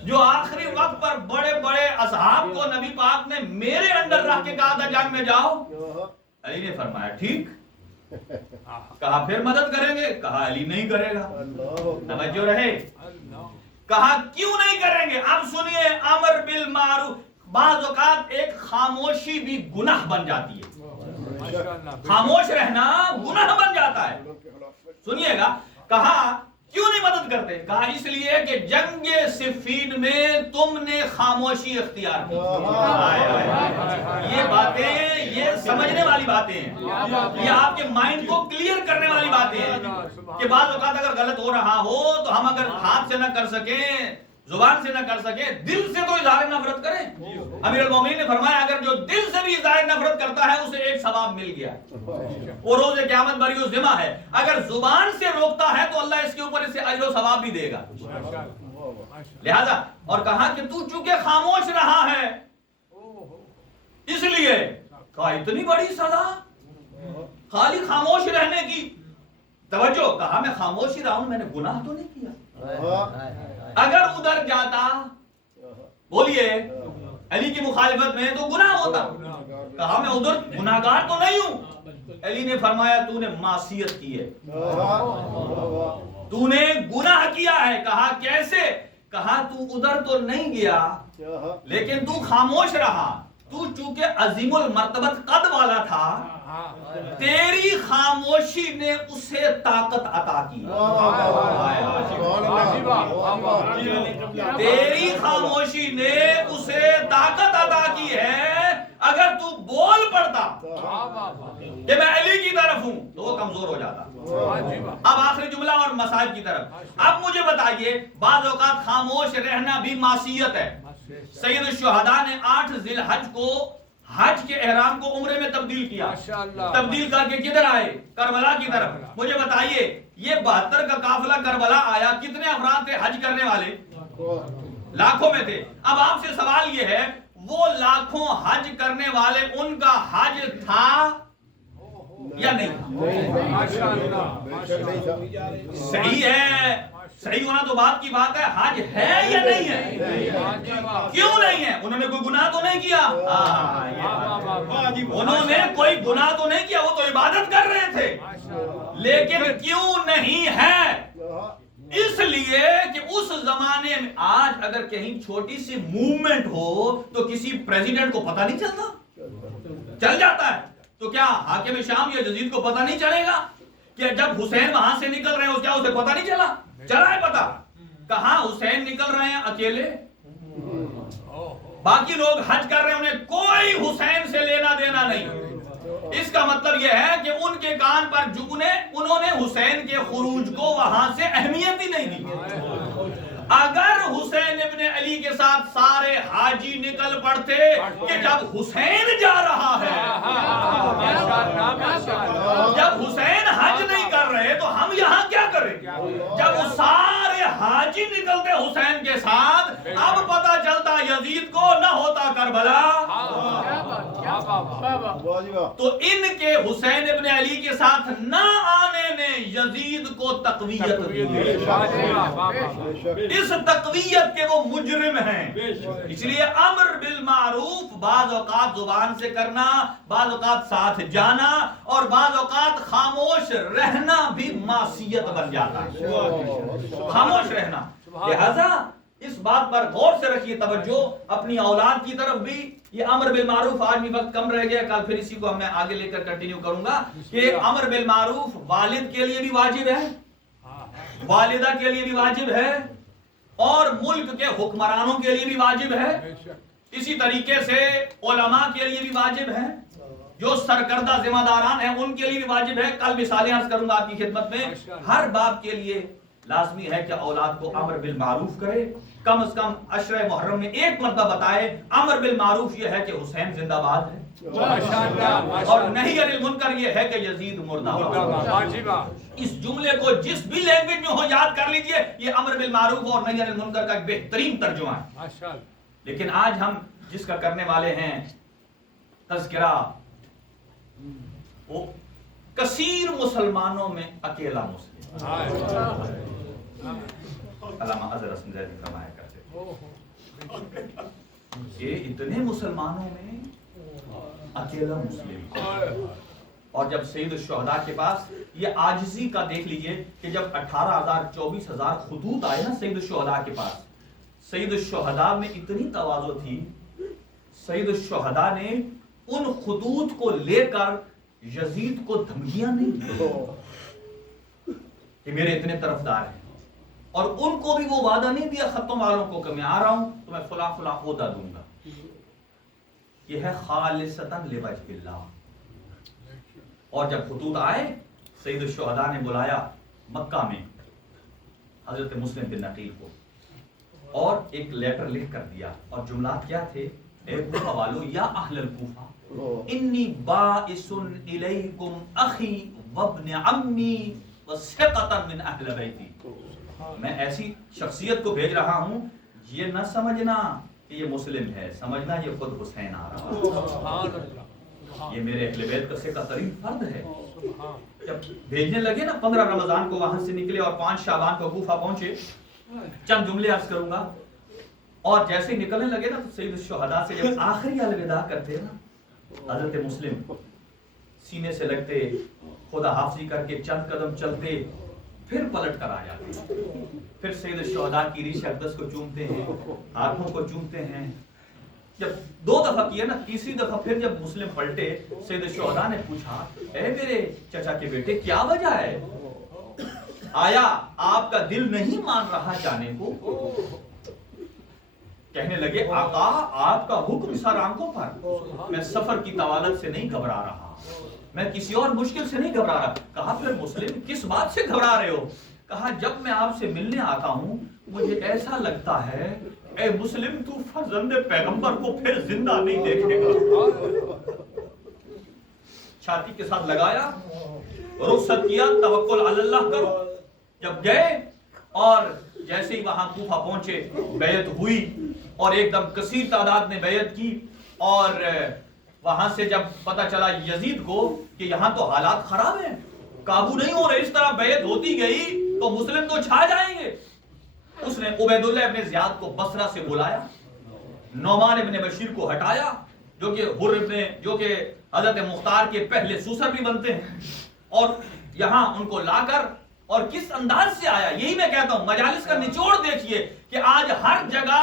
جو آخری وقت پر بڑے بڑے اصحاب کو نبی پاک نے میرے انڈر رکھ کے کہا تھا جنگ میں جاؤ. علی نے فرمایا ٹھیک. کہا پھر مدد کریں گے؟ کہا علی نہیں کرے گا. توجہ رہے. کہا کیوں نہیں کریں گے؟ اب سنیے امر بالمعروف. بعض اوقات ایک خاموشی بھی گناہ بن جاتی ہے. خاموش رہنا گناہ بن جاتا ہے. سنیے گا. کہا کیوں نہیں مدد کرتے؟ کہا اس لیے کہ جنگ صفین میں تم نے خاموشی اختیار کی. یہ باتیں یہ سمجھنے والی باتیں ہیں، یہ آپ کے مائنڈ کو کلیئر کرنے والی باتیں ہیں کہ بعض اوقات اگر غلط ہو رہا ہو تو ہم اگر ہاتھ سے نہ کر سکیں، زبان سے نہ کر سکیں، دل سے تو اظہار نفرت کریں. امیر المومنین نے فرمایا اگر جو دل سے بھی اظہار نفرت کرتا ہے اسے ایک ثواب مل گیا، وہ روز قیامت بری و ذمہ ہے. اگر زبان سے روکتا ہے تو اللہ اس کے اوپر اسے اجر و ثواب بھی دے گا. لہذا اور کہا کہ تو چونکہ خاموش رہا ہے اس لیے کہا اتنی بڑی سزا خالی خاموش رہنے کی. توجہ. کہا میں خاموش ہی رہا ہوں، میں نے گناہ تو نہیں کیا. اگر ادھر جاتا بولیے علی کی مخالفت میں تو گناہ ہوتا. کہا میں ادھر گناہگار تو نہیں ہوں. علی نے فرمایا تو نے معصیت کی ہے، تو نے گناہ کیا ہے. کہا کیسے؟ کہا تو ادھر تو نہیں گیا لیکن تو خاموش رہا. تو چونکہ عظیم المرتبت قد والا تھا، تیری خاموشی نے اسے طاقت عطا کی. تیری خاموشی نے اسے طاقت عطا کی ہے. اگر تو بول پڑتا کہ میں علی کی طرف دوں تو وہ کمزور ہو جاتا. عجیب. اب آخری جملہ اور مصائب کی طرف. اب مجھے بتائیے بعض اوقات خاموش رہنا بھی معصیت ہے. سید الشہداء نے 8 ذی الحج کو حج کے احرام کو عمرے میں تبدیل کیا. ماشاءاللہ. تبدیل کر کے کدھر آئے؟ کربلا کی طرف. مجھے بتائیے یہ 72 کا قافلہ کربلا آیا, کتنے افراد تھے حج کرنے والے؟ لاکھوں میں تھے. اب آپ سے سوال یہ ہے وہ لاکھوں حج کرنے والے ان کا حج تھا یا نہیں؟ صحیح ہے, صحیح ہونا تو بات کی بات ہے, حج ہے یا نہیں ہے؟ کیوں نہیں ہے؟ انہوں نے کوئی گناہ تو نہیں کیا. انہوں نے کوئی گناہ تو نہیں کیا, وہ تو عبادت کر رہے تھے. لیکن کیوں نہیں ہے؟ اس لیے کہ اس زمانے میں آج اگر کہیں چھوٹی سی موومنٹ ہو تو کسی پریزیڈنٹ کو پتہ نہیں چلتا؟ چل جاتا ہے. تو کیا حاکم شام یا یزید کو پتہ نہیں چلے گا کہ جب حسین وہاں سے نکل رہے ہیں کیا اسے پتہ نہیں چلا؟ چلا ہے پتہ. کہاں حسین نکل رہے ہیں اکیلے, باقی لوگ حج کر رہے ہیں, انہیں کوئی حسین سے لینا دینا نہیں. اس کا مطلب یہ ہے کہ ان کے کان پر انہوں نے حسین کے خروج کو وہاں سے اہمیت ہی نہیں دی. اگر حسین ابن علی کے ساتھ سارے حاجی نکل پڑتے کہ جب حسین جا رہا ہے, جب حسین حج نہیں کر رہے تو ہم یہاں کیا کریں, جب وہ سارے حاجی نکلتے حسین کے ساتھ, اب پتہ چلتا یزید کو نہ ہوتا کربلا. تو ان کے حسین ابن علی کے ساتھ نہ آنے نے یزید کو تقویت دی. اس تقویت کے وہ مجرم ہیں. اس لیے امر بالمعروف بعض اوقات زبان سے کرنا, بعض اوقات ساتھ جانا, اور بعض اوقات خاموش رہنا بھی معصیت بن جاتا ہے. خاموش رہنا. لہذا اس بات پر غور سے رکھیے توجہ اپنی اولاد کی طرف بھی. یہ امر بالمعروف, آج بھی وقت کم رہ گیا, کل پھر اسی کو میں آگے لے کر کنٹینیو کروں گا کہ امر بالمعروف والد کے لیے بھی واجب ہے, والدہ کے لیے بھی واجب ہے, اور ملک کے حکمرانوں کے لیے بھی واجب ہے. اسی طریقے سے علماء کے لیے بھی واجب ہے, جو سرکردہ ذمہ داران ہیں ان کے لیے بھی واجب ہے. کل مثالیں عرض کروں گا آپ کی خدمت میں. ہر باپ کے لیے لازمی ہے کہ اولاد کو امر بالمعروف کرے, کم از کم عشرہ محرم میں ایک مرتبہ بتائے. امر بالمعروف یہ ہے کہ حسین زندہ باد ہے, اور نہی عن المنکر یہ ہے کہ یزید مردہ باد. اس جملے کو جس بھی لینگویج میں ہو یاد کر لیجئے, یہ امر بالمعروف اور نہی عن المنکر کا ایک بہترین ترجمہ ہے. لیکن آج ہم جس کا کرنے والے ہیں تذکرہ, وہ کثیر مسلمانوں میں اکیلا مسلم. علامہ اظہر حسن زیدی فرمایا کرتے یہ اتنے مسلمانوں میں اکیلا مسلم. اور جب سید الشہداء کے پاس یہ عاجزی کا دیکھ لیجئے کہ جب 18,000 24,000 خطوط آئے نا سید الشہداء کے پاس, سید الشہداء میں اتنی تواضع تھی, سید الشہداء نے ان خطوط کو لے کر یزید کو دھمکیاں نہیں دی کہ میرے اتنے طرفدار ہیں, اور ان کو بھی وہ وعدہ نہیں دیا خطوں والوں کو کہ میں آ رہا ہوں تو میں فلاں فلاں عہدہ دوں گا. یہ ہے خالصتاً لوجہ اللہ. اور جب خطوط آئے, سید الشہداء نے بلایا مکہ میں حضرت مسلم بن عقیل کو, اور ایک لیٹر لکھ کر دیا, اور جملات کیا تھے؟ اے کوفہ والو, یا اہل الکوفہ, انی باعث الیکم اخی وابن عمی وثقۃ من اہل بیتی. میں ایسی شخصیت کو بھیج رہا ہوں, یہ نہ سمجھنا کہ یہ مسلم ہے, سمجھنا یہ خود حسین آ رہا ہے, یہ میرے اہل بیت کا ثقہ ترین فرد ہے. جب بھیجنے لگے نا 15 رمضان کو وہاں سے نکلے اور 5 شعبان کو کوفہ پہنچے, چند جملے عرض کروں گا, اور جیسے ہی نکلنے لگے نا تو سید الشہداء سے جب آخری الوداع کرتے نا, حضرت مسلم سینے سے لگتے, خدا حافظی کر کے چند قدم چلتے, پھر پلٹ کر آ جاتے, پھر سید الشہداء کی ریش اقدس کو چومتے ہیں, ہاتھوں کو چومتے ہیں. جب 2 دفعہ کیا نا, تیسری دفعہ پھر جب مسلم پلٹے, سید الشہداء نے پوچھا, اے میرے چچا کے بیٹے کیا وجہ ہے, آیا آپ کا دل نہیں مان رہا جانے کو؟ کہنے لگے آقا آپ کا حکم سر آنکھوں پر, میں سفر کی طوالت سے نہیں گھبرا رہا, میں کسی اور مشکل سے نہیں گھبرا رہا. کہا پھر مسلم کس بات سے گھبرا رہے ہو؟ کہا جب میں آپ سے ملنے آتا ہوں مجھے ایسا لگتا ہے اے مسلم تو فرزند پیغمبر کو پھر زندہ نہیں دیکھے گا. چھاتی کے ساتھ لگایا, رخصت کیا, توکل علی اللہ کرو. جب گئے اور جیسے ہی وہاں کوفہ پہنچے بیعت ہوئی اور ایک دم کثیر تعداد نے بیعت کی. اور وہاں سے جب پتہ چلا یزید کو کہ یہاں تو حالات خراب ہیں, قابو نہیں ہو رہے, اس طرح بیعت ہوتی گئی تو مسلم تو چھا جائیں گے, اس نے عبید اللہ ابن زیاد کو بصرہ سے بلایا, نعمان ابن بشیر کو ہٹایا جو کہ حضرت مختار کے پہلے سوسر بھی بنتے ہیں, اور یہاں ان کو لا کر, اور کس انداز سے آیا. یہی میں کہتا ہوں مجالس کا نچوڑ دیکھیے کہ آج ہر جگہ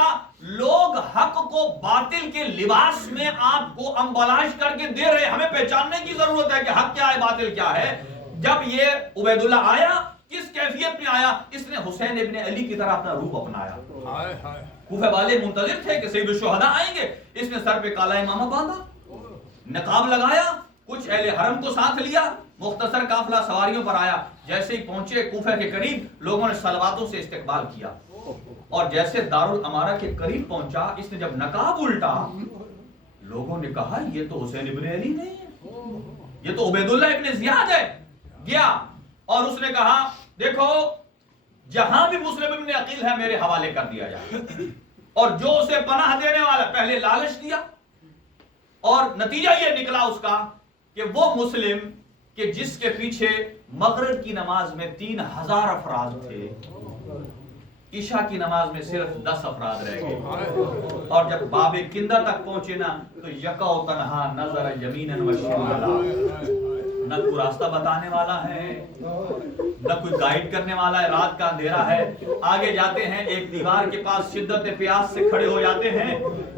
لوگ حق کو باطل کے لباس میں آپ کو امبلاش کر کے دے رہے. ہمیں پہچاننے کی ضرورت ہے کہ حق کیا ہے, باطل کیا ہے. جب یہ عبید اللہ آیا کس کیفیت میں آیا؟ اس نے حسین ابن علی کی طرح اپنا روپ اپنایا. کوفہ والے منتظر تھے کہ سید الشہداء آئیں گے. اس نے سر پہ کالا امامہ باندھا, نقاب لگایا, کچھ اہل حرم کو ساتھ لیا, مختصر قافلہ سواریوں پر آیا. جیسے ہی پہنچے کوفہ کے قریب لوگوں نے صلواتوں سے استقبال کیا, اور جیسے دارالامارہ کے قریب پہنچا اس نے جب نقاب الٹا, لوگوں نے کہا یہ تو حسین ابن علی نہیں ہے, یہ تو عبید اللہ ابن زیاد ہے. گیا اور اس نے کہا دیکھو جہاں بھی مسلم ابن عقیل ہے میرے حوالے کر دیا جائے, اور جو اسے پناہ دینے والا, پہلے لالچ دیا اور نتیجہ یہ نکلا اس کا کہ وہ مسلم کہ جس کے پیچھے مغرب کی نماز میں 3000 افراد تھے, عشاء کی نماز میں صرف 10 افراد رہ گئے. اور جب باب کندہ تک پہنچے نا تو یکا و تنہا نظر یمیناً و شمالا, نہ کوئی راستہ بتانے والا ہے, نہ کوئی گائیڈ کرنے والا ہے, رات کا اندھیرا ہے. آگے جاتے ہیں ایک دیوار کے پاس شدت پیاس سے کھڑے ہو جاتے ہیں,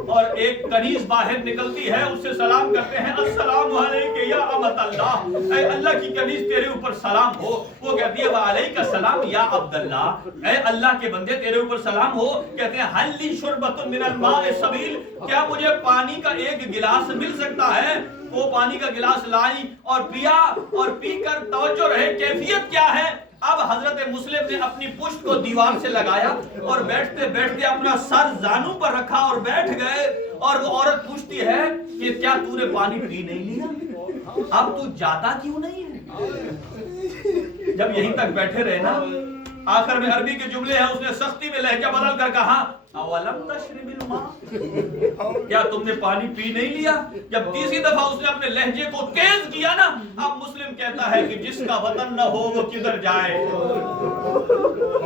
اور ایک کنیز باہر نکلتی ہے, اس سے سلام کرتے ہیں السلام علیک یا امت اللہ, اے اللہ کی کنیز تیرے اوپر سلام ہو. وہ کہتی ہے وعلیک السلام یا عبداللہ, اے اللہ کے بندے تیرے اوپر سلام ہو. کہتے ہیں حل لی شربۃ من الماء السبیل, کیا مجھے پانی کا ایک گلاس مل سکتا ہے؟ وہ پانی کا گلاس لائی اور پیا, اور پی کر توجہ رہے کیفیت کیا ہے. اب حضرت مسلم نے اپنی پشت کو دیوار سے لگایا اور بیٹھتے بیٹھتے اپنا سر زانوں پر رکھا اور بیٹھ گئے. اور وہ عورت پوچھتی ہے کہ کیا تو نے پانی پی نہیں لیا, اب تو جاتا کیوں نہیں ہے؟ جب یہیں تک بیٹھے رہے نا, آخر میں عربی کے جملے ہیں, اس نے سختی میں لہجہ بدل کر کہا اولم تشرب الماء, کیا تم نے پانی پی نہیں لیا؟ جب تیسری دفعہ اس نے اپنے لہجے کو تیز کیا نا, اب مسلم کہتا ہے کہ جس کا وطن نہ ہو وہ کدھر جائے,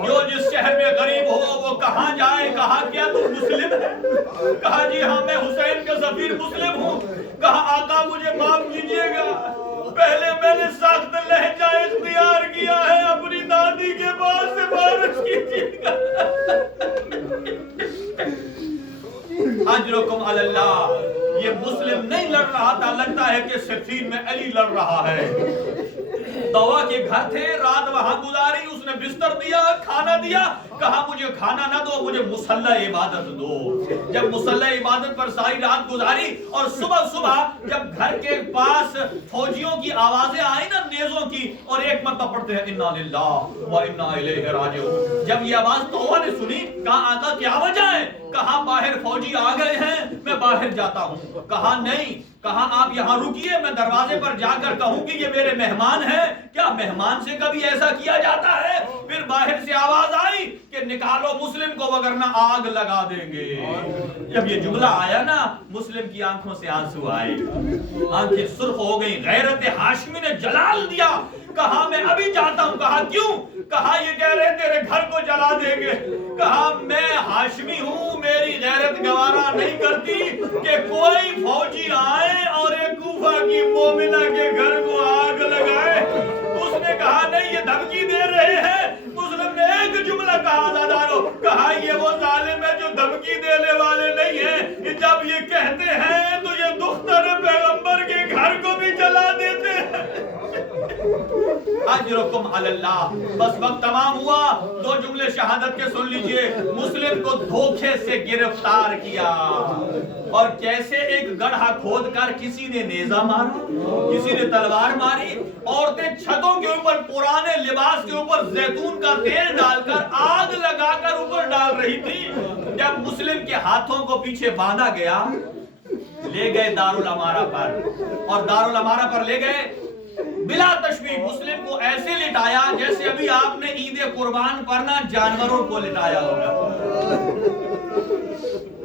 جو جس شہر میں غریب ہو وہ کہاں جائے. کہا کیا تم مسلم ہے؟ کہا جی ہاں میں حسین کا سفیر مسلم ہوں. کہا آقا مجھے معاف کیجئے گا, پہلے میں نے سخت لہجہ اختیار کیا ہے, اپنی دادی کے پاس سے بارش کیجئے گا. اجرکم علی اللہ. یہ مسلم نہیں لڑ رہا تھا, لگتا ہے کہ صفین میں علی لڑ رہا ہے. دوا کے گھر تھے, رات وہاں گزاری, اس نے بستر دیا, کھانا دیا. کہا مجھے کھانا نہ دو, مجھے مصلی عبادت دو. جب مصلی عبادت پر ساری رات گزاری, اور صبح صبح جب گھر کے پاس فوجیوں کی آوازیں آئی نا نیزوں کی, اور ایک مرتبہ پڑھتے ہیں انا للہ و انا الیہ راجعون. جب یہ آواز توبہ نے سنی, کہا آقا کیا وجہ ہے؟ کہا باہر فوجی آ گئے ہیں, میں باہر جاتا ہوں. کہا نہیں, کہا آپ یہاں رکیے, میں دروازے پر جا کر کہوں کہ یہ میرے مہمان ہیں. کیا مہمان سے کبھی ایسا کیا جاتا ہے؟ پھر باہر سے آواز آئی کہ نکالو مسلم کو وگرنہ آگ لگا دیں گے. جب یہ جملہ آیا نا, مسلم کی آنکھوں سے آنسو آئے, آنکھیں سرخ ہو گئی. غیرت ہاشمی نے جلال دیا. کہا میں ابھی جاتا ہوں. کہا کیوں؟ کہا یہ کہہ رہے تیرے گھر کو جلا دیں گے. کہا میں ہاشمی ہوں, میری غیرت گوارا نہیں کرتی کہ کوئی فوجی آئے اور ایک کوفہ کی مومنہ کے گھر کو آگ لگائے. اس نے کہا نہیں, یہ دھمکی دے رہے ہیں. مسلم نے ایک جملہ کہا آزادارو, کہا یہ وہ ظالم ہے جو دھمکی دینے والے نہیں ہیں, جب یہ کہتے ہیں تو یہ دختر پیغمبر کے گھر کو بھی جلا دیتے ہیں. اجرکم علی اللہ. بس وقت تمام ہوا, 2 جملے شہادت کے سن لیجئے. مسلم کو دھوکے سے گرفتار کیا, اور کیسے ایک گڑھا کھود کر کسی نے نیزہ مارا، کسی نے تلوار ماری، عورتیں چھتوں کے اوپر پرانے لباس کے اوپر زیتون کا تیل ڈال کر آگ لگا کر اوپر ڈال رہی تھی۔ جب مسلم کے ہاتھوں کو پیچھے باندھا گیا، لے گئے دارالامارہ پر، اور دارالامارہ پر لے گئے بلا تشبیہ مسلم کو ایسے لٹایا جیسے ابھی آپ نے عید قربان پر نہ جانوروں کو لٹایا ہوگا،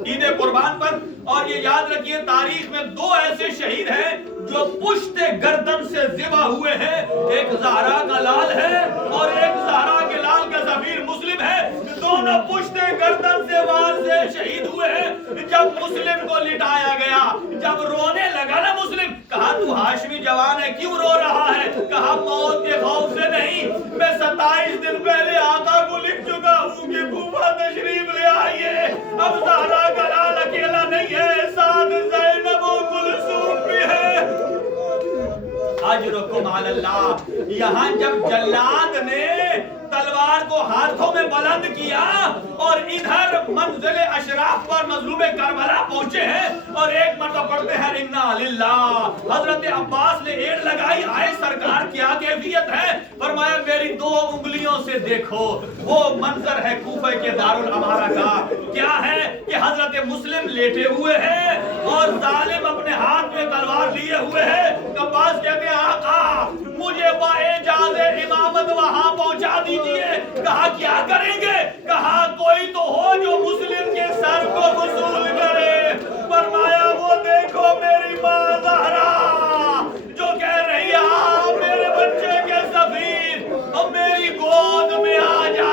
عید قربان پر۔ اور یہ یاد رکھیے تاریخ میں دو ایسے شہید ہیں جو پشت گردن سے ذبح ہوئے ہیں، ایک زہرا کا لال ہے اور ایک زہرا کے لال کا ظفیر مسلم ہے، دونوں پشت گردن سے وار سے شہید ہوئے ہیں۔ جب مسلم کو لٹایا گیا، جب رونے لگا نا مسلم، کہا تو ہاشمی جوان ہے کیوں رو رہا ہے؟ کہا موت کے خوف سے نہیں، میں 27 دن پہلے آقا کو لکھ چکا ہوں کہ کوفہ تشریف لے آئیے، اب زہرا کا لال اکیلا نہیں ہے، ساتھ زینب و کلثوم بھی ہے۔ اجرکم علی اللہ۔ یہاں جب جلاد نے تلوار کو ہاتھوں میں بلند کیا اور ادھر منزل اشراف پر مظلوم کربلا پہنچے ہیں اور ایک مرتبہ پڑھتے ہیں انا للہ، حضرت عباس نے ایڑ لگائی، آئے سرکار کیا کیفیت ہے؟ فرمایا میری 2 انگلیوں سے دیکھو، وہ منظر ہے کوفہ کے دارالامارہ کا۔ کیا ہے کہ حضرت مسلم لیٹے ہوئے ہیں اور ظالم اپنے ہاتھ میں تلوار لیے ہوئے ہیں۔ عباس کہتے ہیں آقا مجھے باعجاز امامت وہاں پہنچا دیجئے۔ کہا کیا کریں گے؟ کہا کوئی تو ہو جو مسلم کے سر کو وصول کرے۔ فرمایا وہ دیکھو میری ماں زہرا جو کہہ رہی ہے میرے بچے کے سفیر اور میری گود میں آ جا۔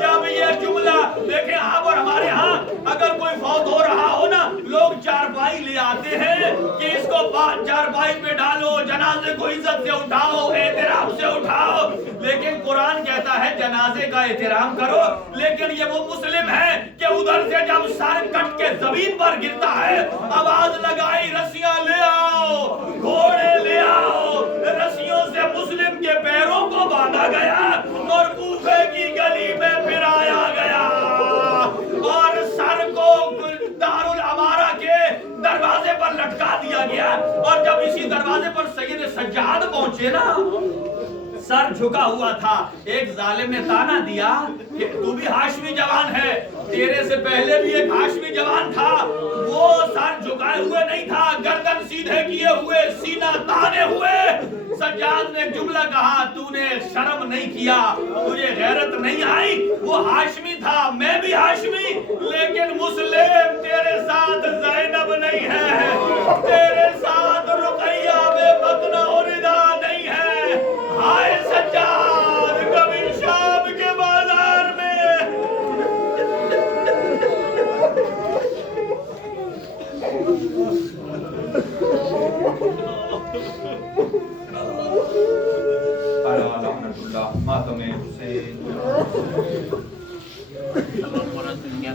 جب یہ جملہ دیکھیں آپ اور ہمارے ہاں اگر کوئی فوت ہو رہا ہو نا، لوگ چارپائی لے آتے ہیں کہ اس کو چارپائی پہ ڈالو، جنازے کو عزت سے اٹھاؤ، احترام سے اٹھاؤ، لیکن قرآن کہتا ہے جنازے کا احترام کرو۔ لیکن یہ وہ مسلم ہے کہ ادھر سے جب سر کٹ کے زمین پر گرتا ہے، آواز لگائی رسیاں لے آؤ، گھوڑے لے آؤ، رسیوں سے مسلم کے پیروں کو باندھا گیا اور کوفے کی گلی میں پھرایا گیا اور سر کو دارالامارہ کے دروازے پر لٹکا دیا گیا۔ اور جب اسی دروازے پر سید سجاد پہنچے نا، سر جھکا ہوا تھا، ایک ظالم نے تانا دیا کہ تو بھی ہاشمی جوان ہے، تیرے سے پہلے بھی ایک ہاشمی جوان تھا، وہ سر جھکائے ہوئے نہیں تھا، گردن سیدھے کیے ہوئے، سینہ تانے ہوئے۔ سجاد نے جملہ کہا تو نے شرم نہیں کیا، تجھے غیرت نہیں آئی؟ وہ ہاشمی تھا، میں بھی ہاشمی، لیکن مسلم تیرے ساتھ زینب نہیں ہے، تیرے ساتھ رقیہ بے فتنہ اور ردا نہیں ہے۔ ہائے سجاد کبھی شام کے بازار میں ماتم حسین یا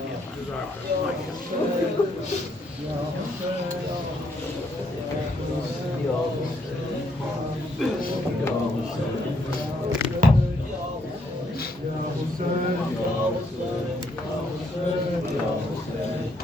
حسین